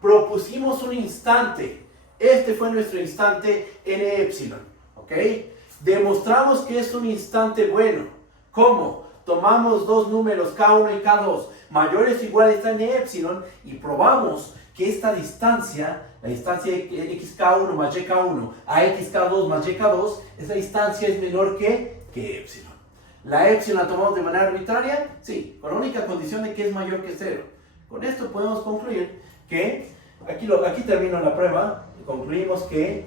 Propusimos un instante. Este fue nuestro instante n epsilon. ¿Ok? Demostramos que es un instante bueno. ¿Cómo? Tomamos dos números k1 y k2 mayores o iguales a n epsilon y probamos que esta distancia, la distancia de xk1 más yk1 a xk2 más yk2, esa distancia es menor que epsilon. ¿La epsilon la tomamos de manera arbitraria? Sí, con la única condición de que es mayor que 0. Con esto podemos concluir que, aquí termino la prueba, concluimos que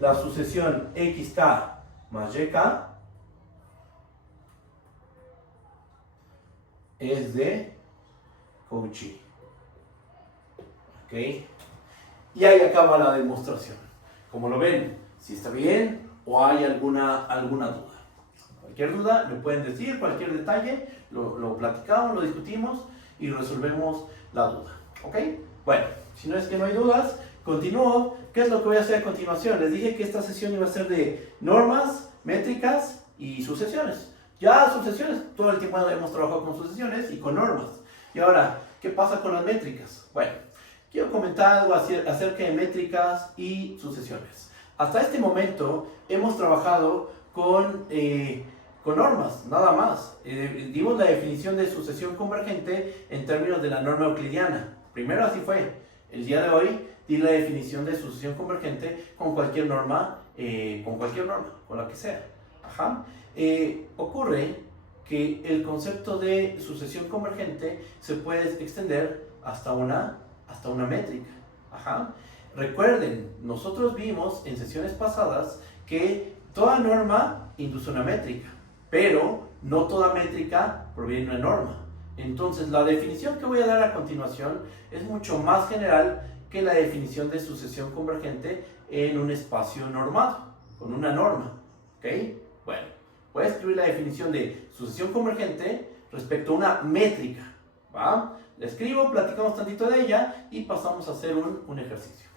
la sucesión xk más yk es de Cauchy. ¿Ok? Y ahí acaba la demostración. Como lo ven, si está bien o hay alguna duda. Cualquier duda me pueden decir, cualquier detalle, lo platicamos, lo discutimos y resolvemos la duda. ¿Ok? Bueno, si no es que no hay dudas, continúo. ¿Qué es lo que voy a hacer a continuación? Les dije que esta sesión iba a ser de normas, métricas y sucesiones. Ya sucesiones, todo el tiempo hemos trabajado con sucesiones y con normas. Y ahora, ¿qué pasa con las métricas? Bueno, quiero comentar algo acerca de métricas y sucesiones. Hasta este momento hemos trabajado con normas, nada más. Dimos la definición de sucesión convergente en términos de la norma euclidiana. Primero así fue. El día de hoy di la definición de sucesión convergente con cualquier norma, con la que sea. Ajá. Ocurre que el concepto de sucesión convergente se puede extender hasta una métrica. Ajá. Recuerden, nosotros vimos en sesiones pasadas que toda norma induce una métrica, pero no toda métrica proviene de una norma. Entonces, la definición que voy a dar a continuación es mucho más general que la definición de sucesión convergente en un espacio normado, con una norma. ¿Ok? Bueno, voy a escribir la definición de sucesión convergente respecto a una métrica. ¿Va? La escribo, platicamos tantito de ella y pasamos a hacer un ejercicio.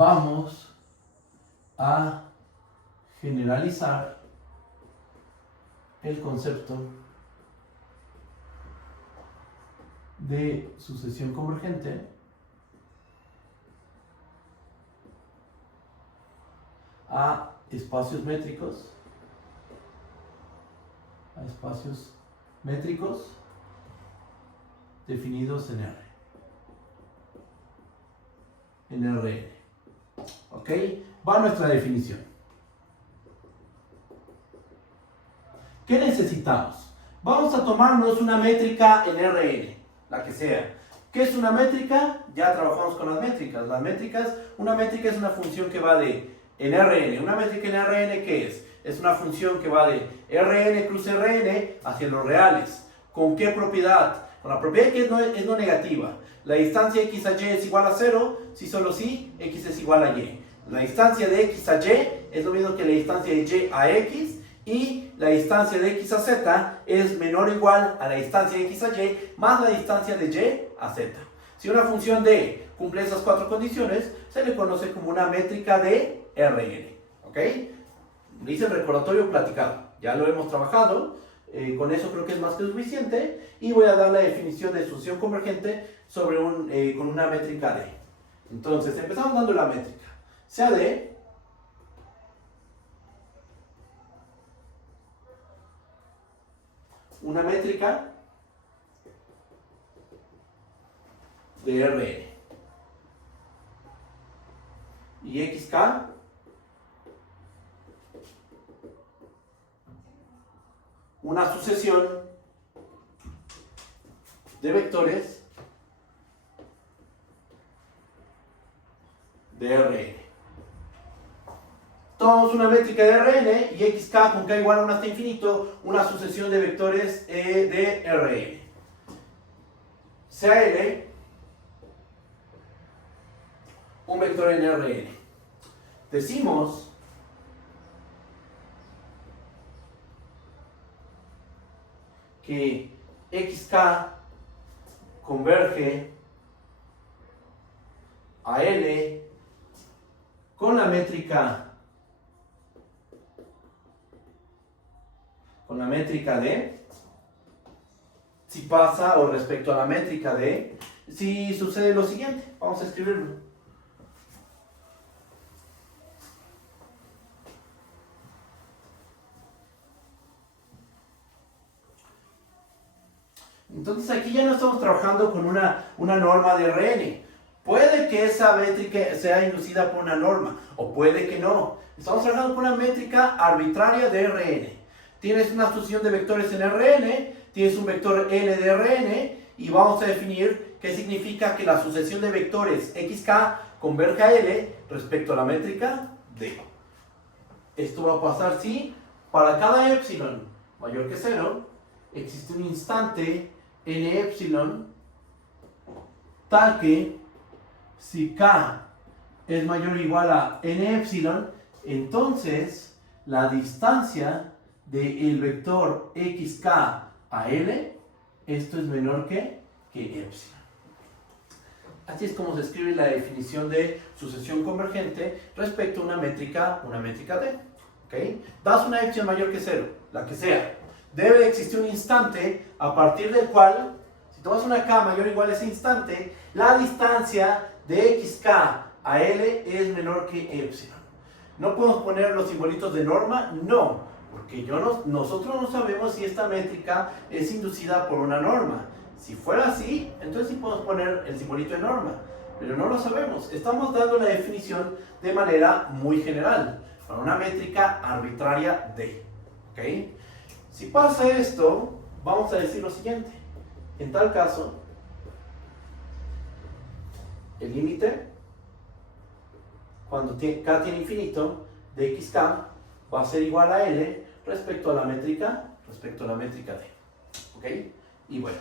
vamos a generalizar el concepto de sucesión convergente a espacios métricos, definidos en R, en Rn. ¿Ok? Va nuestra definición. ¿Qué necesitamos? Vamos a tomarnos una métrica en Rn, la que sea. ¿Qué es una métrica? Ya trabajamos con las métricas. Una métrica es una función que va de en Rn. Una métrica en Rn, ¿qué es? Es una función que va de Rn cruz Rn hacia los reales. ¿Con qué propiedad? Con la propiedad que es no negativa. La distancia x a y es igual a 0, si solo si x es igual a y. La distancia de x a y es lo mismo que la distancia de y a x, y la distancia de x a z es menor o igual a la distancia de x a y más la distancia de y a z. Si una función d cumple esas cuatro condiciones, se le conoce como una métrica de Rn. ¿Ok? Dice el recordatorio platicado. Ya lo hemos trabajado. Con eso creo que es más que suficiente. Y voy a dar la definición de sucesión convergente sobre con una métrica d. Entonces, empezamos dando la métrica. Sea d una métrica de Rn y xk una sucesión de vectores de Rn. Tomamos una métrica de Rn y xk con k igual a 1 hasta infinito, una sucesión de vectores de Rn. Sea L un vector en Rn. Decimos que xk converge a L con la métrica D, si pasa o respecto a la métrica D, si sucede lo siguiente. Vamos a escribirlo. Entonces aquí ya no estamos trabajando con una norma de Rn. Puede que esa métrica sea inducida por una norma, o puede que no. Estamos trabajando con una métrica arbitraria de Rn. Tienes una sucesión de vectores en Rn, tienes un vector n de Rn, y vamos a definir qué significa que la sucesión de vectores xk converge a L respecto a la métrica D. Esto va a pasar si para cada epsilon mayor que 0 existe un instante n epsilon tal que si k es mayor o igual a n epsilon, entonces la distancia del vector xk a L, esto es menor que epsilon. Así es como se escribe la definición de sucesión convergente respecto a una métrica D. ¿Okay? Das una epsilon mayor que 0, la que sea. Debe existir un instante a partir del cual, si tomas una k mayor o igual a ese instante, la distancia de xk a L es menor que epsilon. ¿No podemos poner los simbolitos de norma? No. Porque nosotros no sabemos si esta métrica es inducida por una norma. Si fuera así, entonces sí podemos poner el simbolito de norma. Pero no lo sabemos. Estamos dando la definición de manera muy general, para una métrica arbitraria D. ¿Okay? Si pasa esto, vamos a decir lo siguiente. En tal caso, el límite, cuando k tiene infinito, de xk va a ser igual a L respecto a la métrica D. ¿Ok? Y bueno,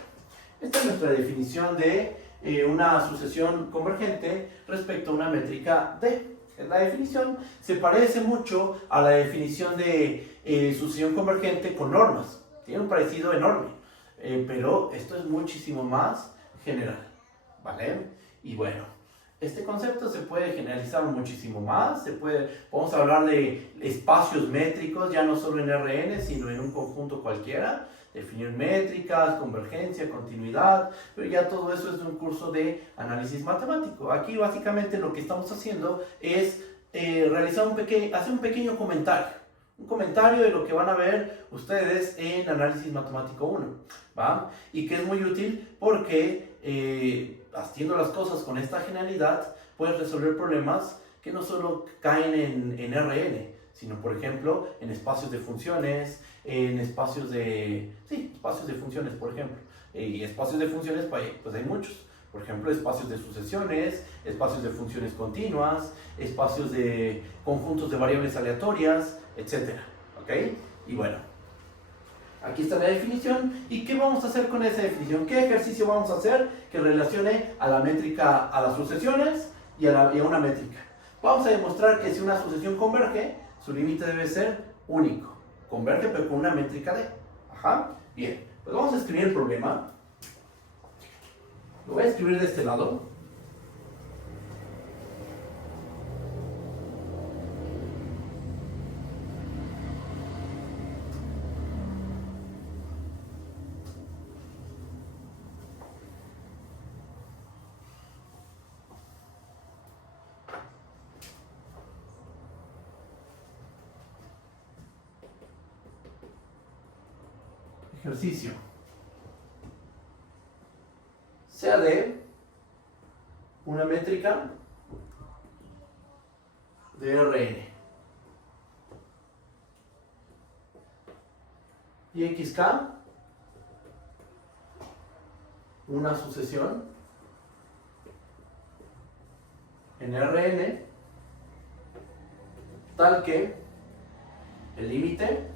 esta es nuestra definición de una sucesión convergente respecto a una métrica D. La definición se parece mucho a la definición de sucesión convergente con normas. Tiene un parecido enorme, pero esto es muchísimo más general. ¿Vale? Y bueno, Este concepto se puede generalizar muchísimo más, vamos a hablar de espacios métricos, ya no solo en RN, sino en un conjunto cualquiera, definir métricas, convergencia, continuidad, pero ya todo eso es un curso de análisis matemático. Aquí básicamente lo que estamos haciendo es hacer un pequeño comentario de lo que van a ver ustedes en Análisis Matemático 1, ¿va? Y que es muy útil porque haciendo las cosas con esta genialidad puedes resolver problemas que no solo caen en RN, sino por ejemplo en espacios de funciones, en espacios de funciones, por ejemplo. Y espacios de funciones pues hay muchos. Por ejemplo, espacios de sucesiones, espacios de funciones continuas, espacios de conjuntos de variables aleatorias, etc. ¿Ok? Y bueno, aquí está la definición. ¿Y qué vamos a hacer con esa definición? ¿Qué ejercicio vamos a hacer que relacione a la métrica, a las sucesiones y a una métrica? Vamos a demostrar que si una sucesión converge, su límite debe ser único. Converge pero con una métrica D. Ajá. Bien, pues vamos a escribir el problema. Lo voy a escribir de este lado. Ejercicio. Sea de una métrica de Rn y xk una sucesión en Rn tal que el límite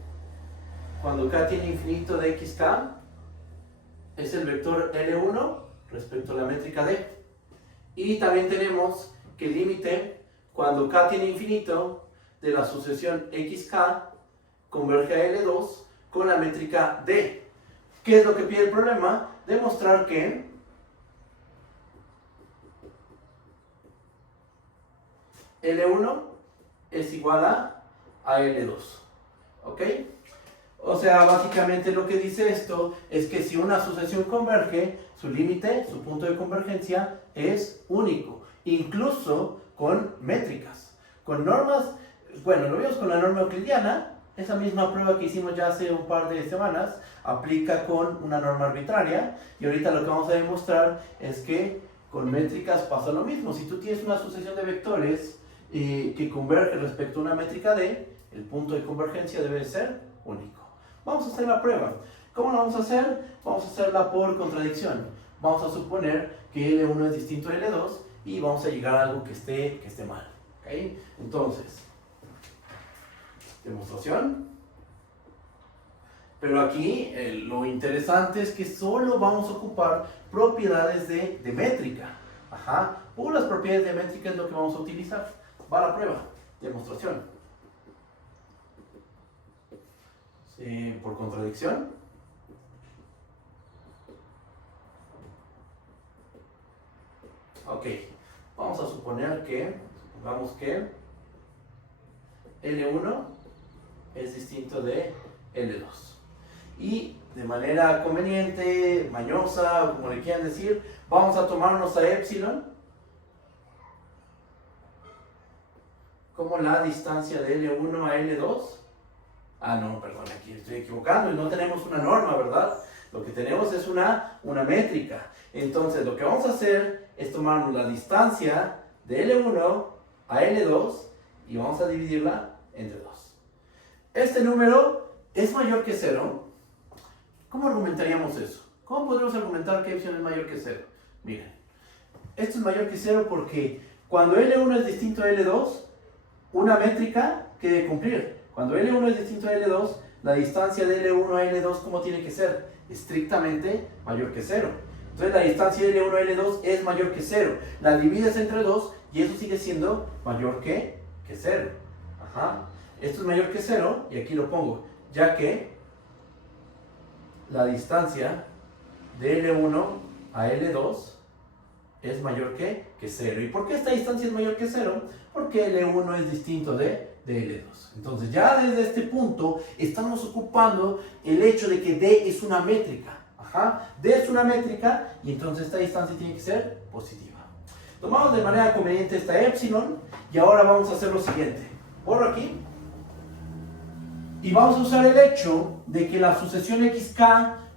cuando k tiene infinito de xk es el vector L1 respecto a la métrica D. Y también tenemos que el límite cuando k tiene infinito de la sucesión xk converge a L2 con la métrica D. ¿Qué es lo que pide el problema? Demostrar que L1 es igual a L2. ¿Ok? O sea, básicamente lo que dice esto es que si una sucesión converge, su límite, su punto de convergencia es único, incluso con métricas, con normas. Bueno, lo vimos con la norma euclidiana, esa misma prueba que hicimos ya hace un par de semanas, aplica con una norma arbitraria, y ahorita lo que vamos a demostrar es que con métricas pasa lo mismo. Si tú tienes una sucesión de vectores que converge respecto a una métrica D, el punto de convergencia debe ser único. Vamos a hacer la prueba. ¿Cómo la vamos a hacer? Vamos a hacerla por contradicción. Vamos a suponer que L1 es distinto a L2 y vamos a llegar a algo que esté mal. ¿Okay? Entonces, demostración. Pero aquí lo interesante es que solo vamos a ocupar propiedades de métrica. Ajá. Puras propiedades de métrica es lo que vamos a utilizar. Va a la prueba. Demostración. Por contradicción. Ok, vamos a suponer que, supongamos que L1 es distinto de L2. Y de manera conveniente, mañosa, como le quieran decir, vamos a tomarnos a epsilon como la distancia de L1 a L2. Ah, no, perdón, aquí estoy equivocando y no tenemos una norma, ¿verdad? Lo que tenemos es una métrica. Entonces, lo que vamos a hacer es tomarnos la distancia de L1 a L2 y vamos a dividirla entre 2. Este número es mayor que 0. ¿Cómo argumentaríamos eso? ¿Cómo podríamos argumentar que epsilon es mayor que 0? Miren, esto es mayor que 0 porque cuando L1 es distinto a L2, una métrica que debe cumplir. Cuando L1 es distinto a L2, la distancia de L1 a L2, ¿cómo tiene que ser? Estrictamente mayor que 0. Entonces la distancia de L1 a L2 es mayor que 0. La divides entre 2 y eso sigue siendo mayor que 0. Ajá. Esto es mayor que 0 y aquí lo pongo, ya que la distancia de L1 a L2 es mayor que 0. ¿Y por qué esta distancia es mayor que 0? Porque L1 es distinto de L2. Entonces ya desde este punto estamos ocupando el hecho de que D es una métrica. D es una métrica y entonces esta distancia tiene que ser positiva. Tomamos de manera conveniente esta epsilon y ahora vamos a hacer lo siguiente. Borro aquí. Y vamos a usar el hecho de que la sucesión XK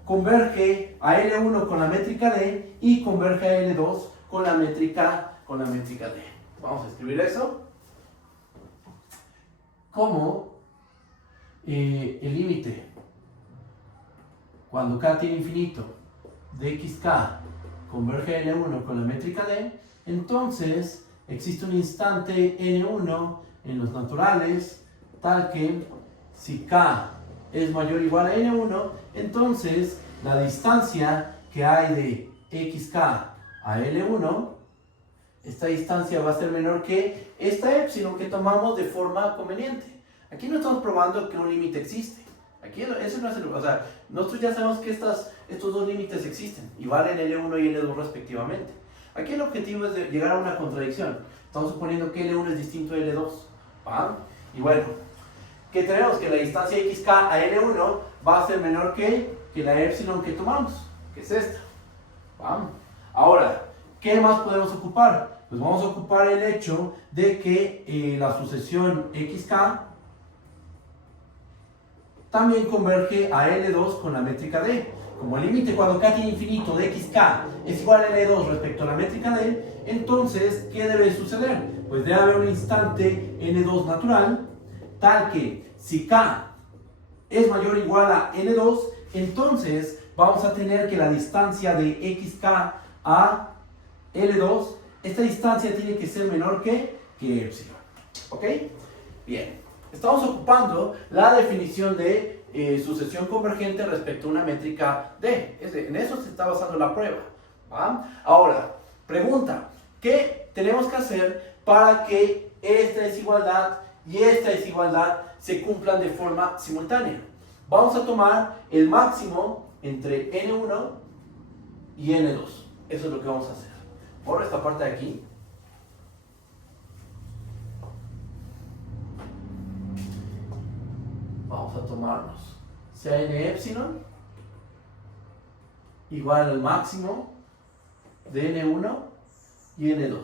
converge a L1 con la métrica D y converge a L2 con la métrica D. Vamos a escribir eso como el límite cuando k tiene infinito de xk converge a L1 con la métrica D, entonces existe un instante N1 en los naturales tal que si k es mayor o igual a N1, entonces la distancia que hay de xk a L1, esta distancia va a ser menor que esta epsilon que tomamos de forma conveniente. Aquí no estamos probando que un límite existe. Aquí eso no es o sea, nosotros ya sabemos que estos dos límites existen y valen L1 y L2 respectivamente. Aquí el objetivo es de llegar a una contradicción. Estamos suponiendo que L1 es distinto de L2. ¿Va? Y bueno, ¿qué tenemos? Que la distancia xk a L1 va a ser menor que la epsilon que tomamos, que es esta. ¿Va? Ahora, ¿qué más podemos ocupar? Pues vamos a ocupar el hecho de que la sucesión xk también converge a L2 con la métrica D. Como el límite cuando k tiene infinito de xk es igual a L2 respecto a la métrica D, entonces, ¿qué debe suceder? Pues debe haber un instante N2 natural, tal que si k es mayor o igual a N2, entonces vamos a tener que la distancia de xk a L2, esta distancia tiene que ser menor que epsilon. ¿Ok? Bien. Estamos ocupando la definición de sucesión convergente respecto a una métrica D. En eso se está basando la prueba. ¿Va? Ahora, pregunta. ¿Qué tenemos que hacer para que esta desigualdad y esta desigualdad se cumplan de forma simultánea? Vamos a tomar el máximo entre N1 y N2. Eso es lo que vamos a hacer. Borro esta parte de aquí. Vamos a tomarnos sea n epsilon igual al máximo de N1 y N2.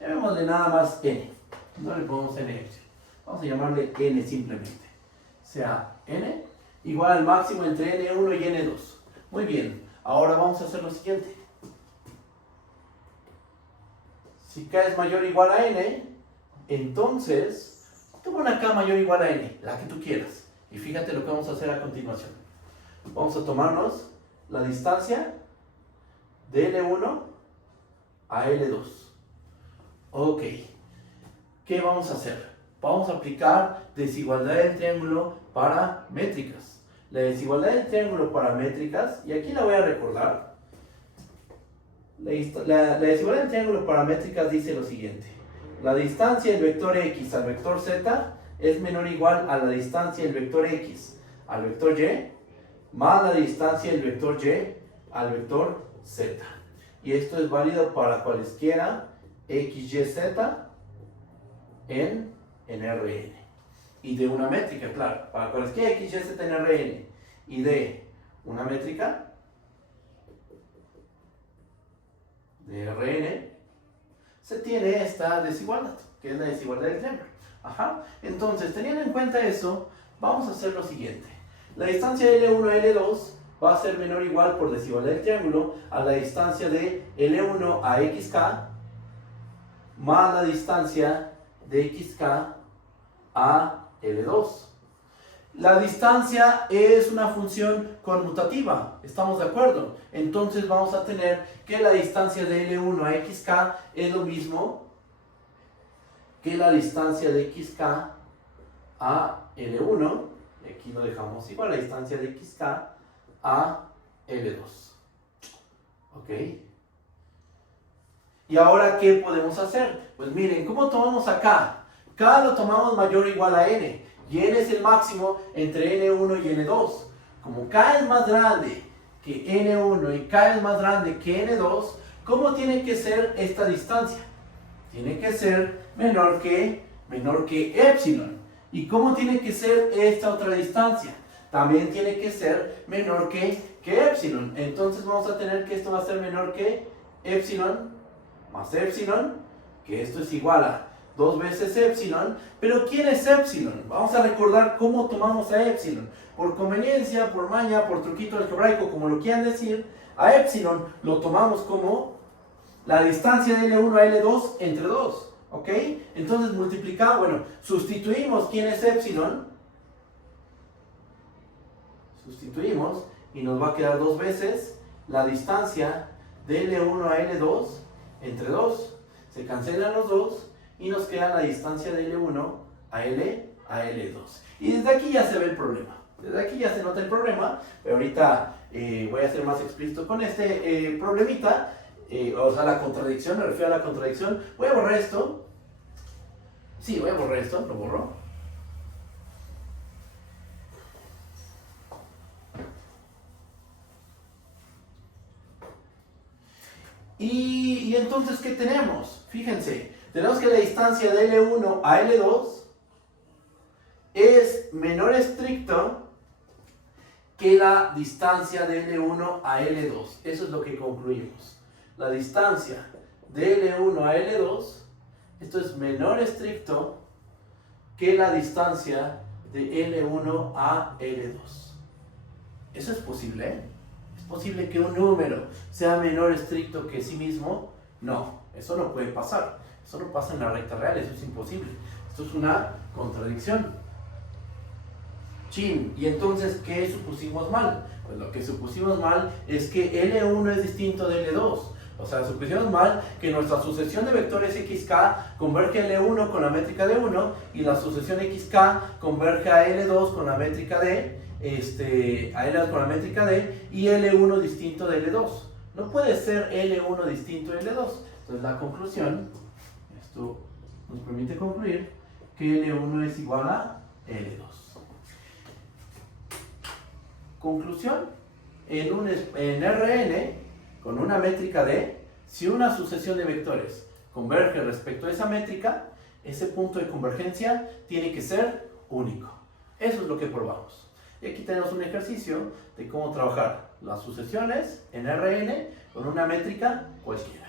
Llamémosle nada más N. No le ponemos N epsilon. Vamos a llamarle N simplemente. Sea N igual al máximo entre N1 y N2. Muy bien. Ahora vamos a hacer lo siguiente. Si k es mayor o igual a N, entonces toma una k mayor o igual a N, la que tú quieras. Y fíjate lo que vamos a hacer a continuación. Vamos a tomarnos la distancia de L1 a L2. Ok. ¿Qué vamos a hacer? Vamos a aplicar desigualdad del triángulo para métricas. La desigualdad del triángulo para métricas, y aquí la voy a recordar. La desigualdad del triángulo para métricas dice lo siguiente. La distancia del vector X al vector Z es menor o igual a la distancia del vector X al vector Y más la distancia del vector Y al vector Z. Y esto es válido para cualesquiera X, Y, Z en Rn. Y de una métrica, claro, para cualesquiera X, Y, Z en Rn y de una métrica de Rn, se tiene esta desigualdad, que es la desigualdad del triángulo. Entonces, teniendo en cuenta eso, vamos a hacer lo siguiente. La distancia de L1 a L2 va a ser menor o igual por desigualdad del triángulo a la distancia de L1 a XK más la distancia de XK a L2. La distancia es una función conmutativa, ¿estamos de acuerdo? Entonces vamos a tener que la distancia de L1 a XK es lo mismo que la distancia de XK a L1, y aquí lo dejamos igual, la distancia de XK a L2. ¿Ok? ¿Y ahora qué podemos hacer? Pues miren, ¿cómo tomamos acá? K lo tomamos mayor o igual a N, y N es el máximo entre N1 y N2. Como K es más grande que N1 y K es más grande que N2, ¿Cómo tiene que ser esta distancia? Tiene que ser menor que epsilon. ¿Y cómo tiene que ser esta otra distancia? También tiene que ser menor que epsilon. Entonces vamos a tener que esto va a ser menor que epsilon más epsilon, que esto es igual a 2 veces epsilon. Pero ¿quién es epsilon? Vamos a recordar cómo tomamos a epsilon. Por conveniencia, por maña, por truquito algebraico, como lo quieran decir, a epsilon lo tomamos como la distancia de L1 a L2 entre 2. ¿Ok? Entonces multiplicamos, bueno, sustituimos quién es epsilon. Sustituimos y nos va a quedar 2 veces la distancia de L1 a L2 entre 2. Se cancelan los 2 y nos queda la distancia de L1 a L2. Y desde aquí ya se ve el problema. Desde aquí ya se nota el problema, pero ahorita voy a ser más explícito con este problemita. O sea, la contradicción, me refiero a la contradicción. Voy a borrar esto. Sí, voy a borrar esto, lo borro. Y entonces, ¿qué tenemos? Fíjense, tenemos que la distancia de L1 a L2 es menor estricto que la distancia de L1 a L2. Eso es lo que concluimos. La distancia de L1 a L2, esto es menor estricto que la distancia de L1 a L2. ¿Eso es posible? ¿Es posible que un número sea menor estricto que sí mismo? No, eso no puede pasar. Eso no pasa en la recta real, eso es imposible. Esto es una contradicción. Chin, ¿y entonces qué supusimos mal? Pues lo que supusimos mal es que L1 es distinto de L2. O sea, supusimos mal que nuestra sucesión de vectores xk converge a L1 con la métrica de 1 y la sucesión xk converge a L2 con la métrica de a L2 con la métrica de y L1 distinto de L2. No puede ser L1 distinto de L2. Entonces la conclusión, esto nos permite concluir que L1 es igual a L2. Conclusión, en Rn, con una métrica D, si una sucesión de vectores converge respecto a esa métrica, ese punto de convergencia tiene que ser único. Eso es lo que probamos. Y aquí tenemos un ejercicio de cómo trabajar las sucesiones en Rn con una métrica cualquiera.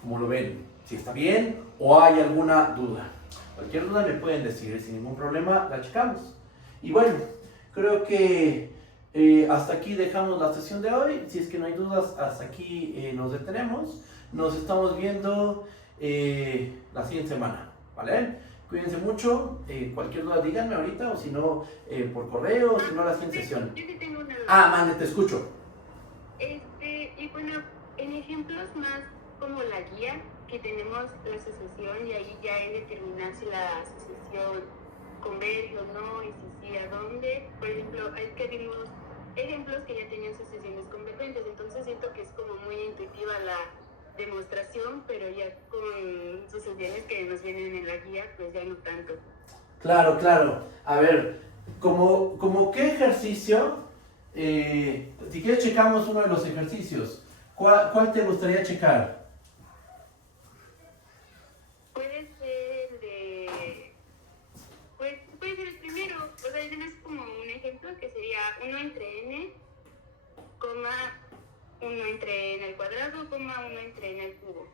Como lo ven, si está bien o hay alguna duda. Cualquier duda me pueden decir, sin ningún problema la checamos. Y bueno, creo que hasta aquí dejamos la sesión de hoy. Si es que no hay dudas, hasta aquí nos detenemos. Nos estamos viendo la siguiente semana, ¿vale? Cuídense mucho. Cualquier duda díganme ahorita, o si no, por correo, o si no, la siguiente sesión. Yo sí tengo una duda. Mande, te escucho. Y bueno, en ejemplos más como la guía, que tenemos la sucesión y ahí ya es determinar si la sucesión converge o no y si sí a dónde. Por ejemplo, es que vimos ejemplos que ya tenían sucesiones convergentes, entonces siento que es como muy intuitiva la demostración, pero ya con sucesiones que nos vienen en la guía, pues ya no tanto. Claro, claro. A ver, como qué ejercicio, si quieres checamos uno de los ejercicios. ¿Cuál te gustaría checar? Puede ser puede ser el primero, o sea, tienes como un ejemplo que sería 1 entre n, coma 1 entre n al cuadrado, coma 1 entre n al cubo,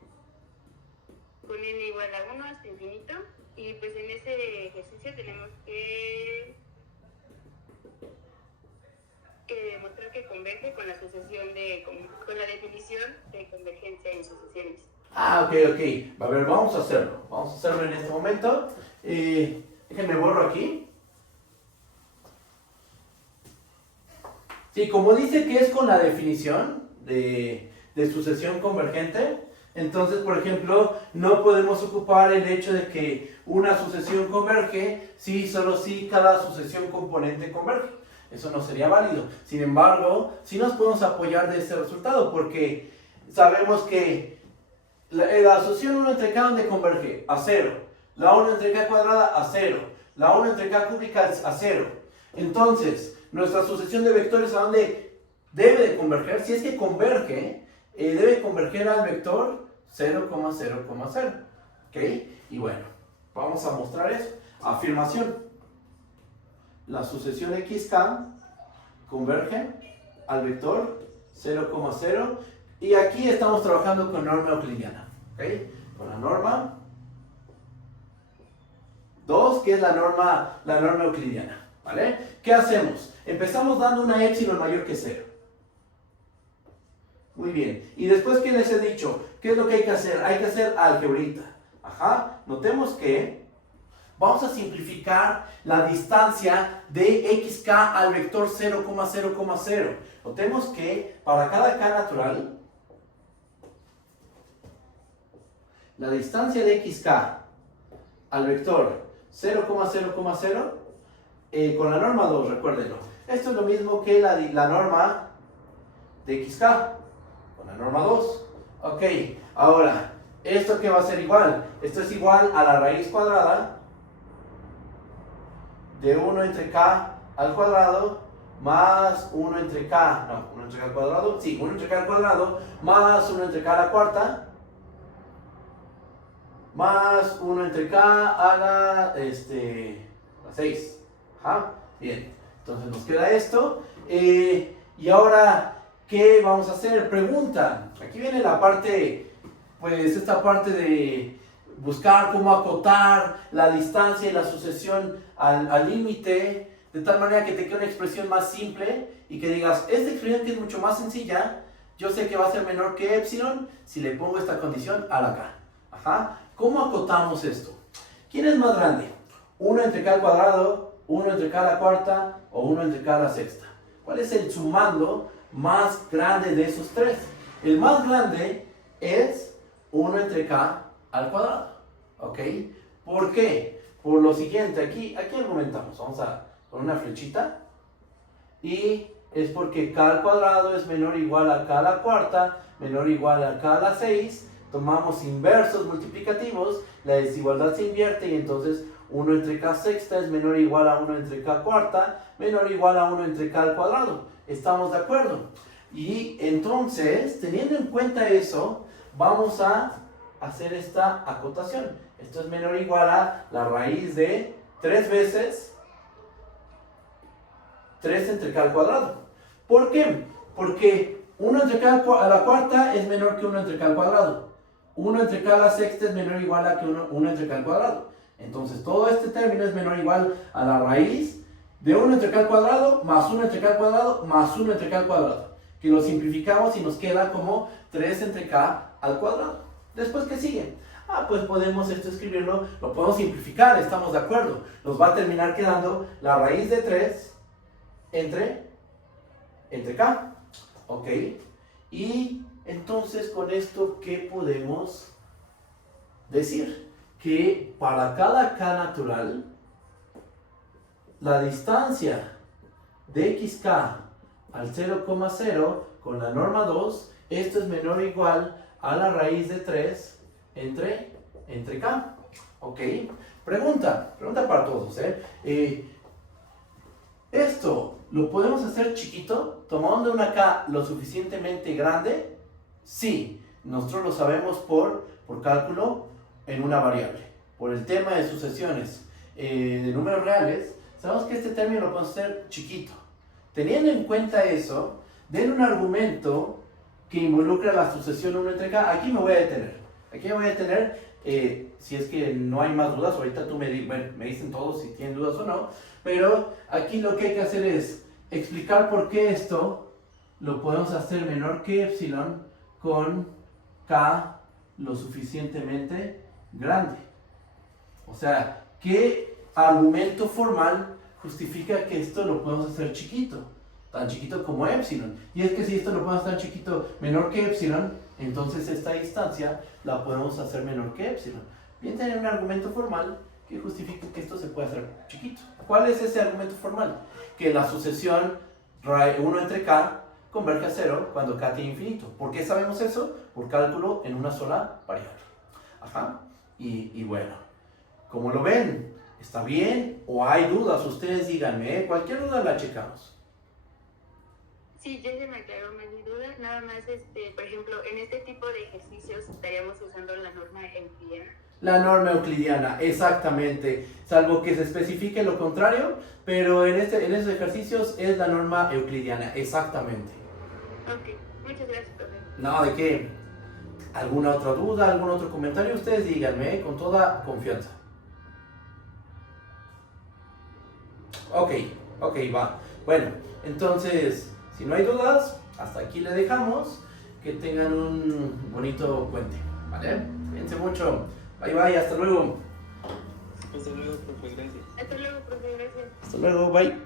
con n igual a 1 hasta infinito, y pues en ese ejercicio tenemos que demostrar que converge con la sucesión con la definición de convergencia en sucesiones. Ok. A ver, vamos a hacerlo en este momento. Déjenme borro aquí. Sí, como dice que es con la definición de sucesión convergente, entonces, por ejemplo, no podemos ocupar el hecho de que una sucesión converge solo si cada sucesión componente converge. Eso no sería válido. Sin embargo, sí nos podemos apoyar de ese resultado, porque sabemos que la asociación 1 entre k donde converge a 0, la 1 entre k cuadrada a 0, la 1 entre k cúbica a 0. Entonces, nuestra sucesión de vectores a dónde debe de converger, si es que converge, debe converger al vector 0,0,0. ¿Ok? Y bueno, vamos a mostrar eso. Afirmación. La sucesión xk converge al vector 0,0. Y aquí estamos trabajando con norma euclidiana. ¿Ok? Con la norma 2, que es la norma euclidiana. ¿Vale? ¿Qué hacemos? Empezamos dando una epsilon mayor que 0. Muy bien. Y después, ¿qué les he dicho? ¿Qué es lo que hay que hacer? Hay que hacer algebrita. Ajá. Notemos que vamos a simplificar la distancia de xk al vector 0,0,0. Notemos que para cada k natural, la distancia de xk al vector 0,0,0 con la norma 2, recuérdenlo. Esto es lo mismo que la norma de xk con la norma 2. Ok, ahora, ¿esto qué va a ser igual? Esto es igual a la raíz cuadrada de 1 entre k al cuadrado más 1 entre k, no, 1 entre k al cuadrado, sí, 1 entre k al cuadrado más 1 entre k a la cuarta más 1 entre k a la 6. Ajá, bien, entonces nos queda esto. Y ahora, ¿qué vamos a hacer? Pregunta. Aquí viene la parte, pues esta parte de buscar cómo acotar la distancia y la sucesión al límite, de tal manera que te quede una expresión más simple y que digas, esta expresión que es mucho más sencilla, yo sé que va a ser menor que epsilon si le pongo esta condición a la k. Ajá. ¿Cómo acotamos esto? ¿Quién es más grande? 1 entre k al cuadrado, 1 entre k a la cuarta o 1 entre k a la sexta. ¿Cuál es el sumando más grande de esos tres? El más grande es 1 entre k al cuadrado. ¿Ok? ¿Por qué? Por lo siguiente, aquí argumentamos. Vamos a poner una flechita. Y es porque k al cuadrado es menor o igual a k a la cuarta, menor o igual a k a la 6. Tomamos inversos multiplicativos, la desigualdad se invierte y entonces 1 entre k sexta es menor o igual a 1 entre k cuarta, menor o igual a 1 entre k al cuadrado. ¿Estamos de acuerdo? Y entonces, teniendo en cuenta eso, vamos a hacer esta acotación. Esto es menor o igual a la raíz de 3 veces 3 entre k al cuadrado. ¿Por qué? Porque 1 entre k a la cuarta es menor que 1 entre k al cuadrado. 1 entre k a la sexta es menor o igual a que 1 entre k al cuadrado. Entonces todo este término es menor o igual a la raíz de 1 entre k al cuadrado más 1 entre k al cuadrado más 1 entre k al cuadrado. Que lo simplificamos y nos queda como 3 entre k al cuadrado. Después, ¿qué sigue? Pues podemos escribirlo, lo podemos simplificar, estamos de acuerdo. Nos va a terminar quedando la raíz de 3 entre k. ¿Ok? Y entonces con esto, ¿qué podemos decir? Que para cada k natural, la distancia de xk al 0,0 con la norma 2, esto es menor o igual a la raíz de 3 entre k. ¿Ok? Pregunta para todos. Esto lo podemos hacer chiquito, tomando una k lo suficientemente grande. Sí, nosotros lo sabemos por cálculo en una variable. Por el tema de sucesiones de números reales, sabemos que este término lo podemos hacer chiquito. Teniendo en cuenta eso, den un argumento que involucra la sucesión 1 entre k. Aquí me voy a detener. Si es que no hay más dudas. Ahorita tú me dicen todos si tienen dudas o no. Pero aquí lo que hay que hacer es explicar por qué esto lo podemos hacer menor que epsilon con k lo suficientemente grande. O sea, ¿qué argumento formal justifica que esto lo podemos hacer chiquito? Tan chiquito como epsilon. Y es que si esto lo podemos hacer chiquito menor que epsilon, entonces esta distancia la podemos hacer menor que epsilon. Bien, tener un argumento formal que justifique que esto se puede hacer chiquito. ¿Cuál es ese argumento formal? Que la sucesión 1 entre k converge a 0 cuando k tiene infinito. ¿Por qué sabemos eso? Por cálculo en una sola variable. Ajá. Y bueno, ¿cómo lo ven? ¿Está bien? ¿O hay dudas? Ustedes díganme, cualquier duda la checamos. Sí, ya se me aclaró más mi duda. Nada más, por ejemplo, en este tipo de ejercicios estaríamos usando la norma euclidiana. La norma euclidiana, exactamente, salvo que se especifique lo contrario, pero en esos ejercicios es la norma euclidiana, exactamente. Ok, muchas gracias, profe. No, ¿de qué? ¿Alguna otra duda, algún otro comentario? Ustedes díganme, con toda confianza. Ok, ok, va. Bueno, entonces, si no hay dudas, hasta aquí le dejamos. Que tengan un bonito puente, ¿vale? Cuídense mucho. Bye, bye, hasta luego. Hasta luego, profe, gracias. Hasta luego, profe, gracias. Hasta luego, bye.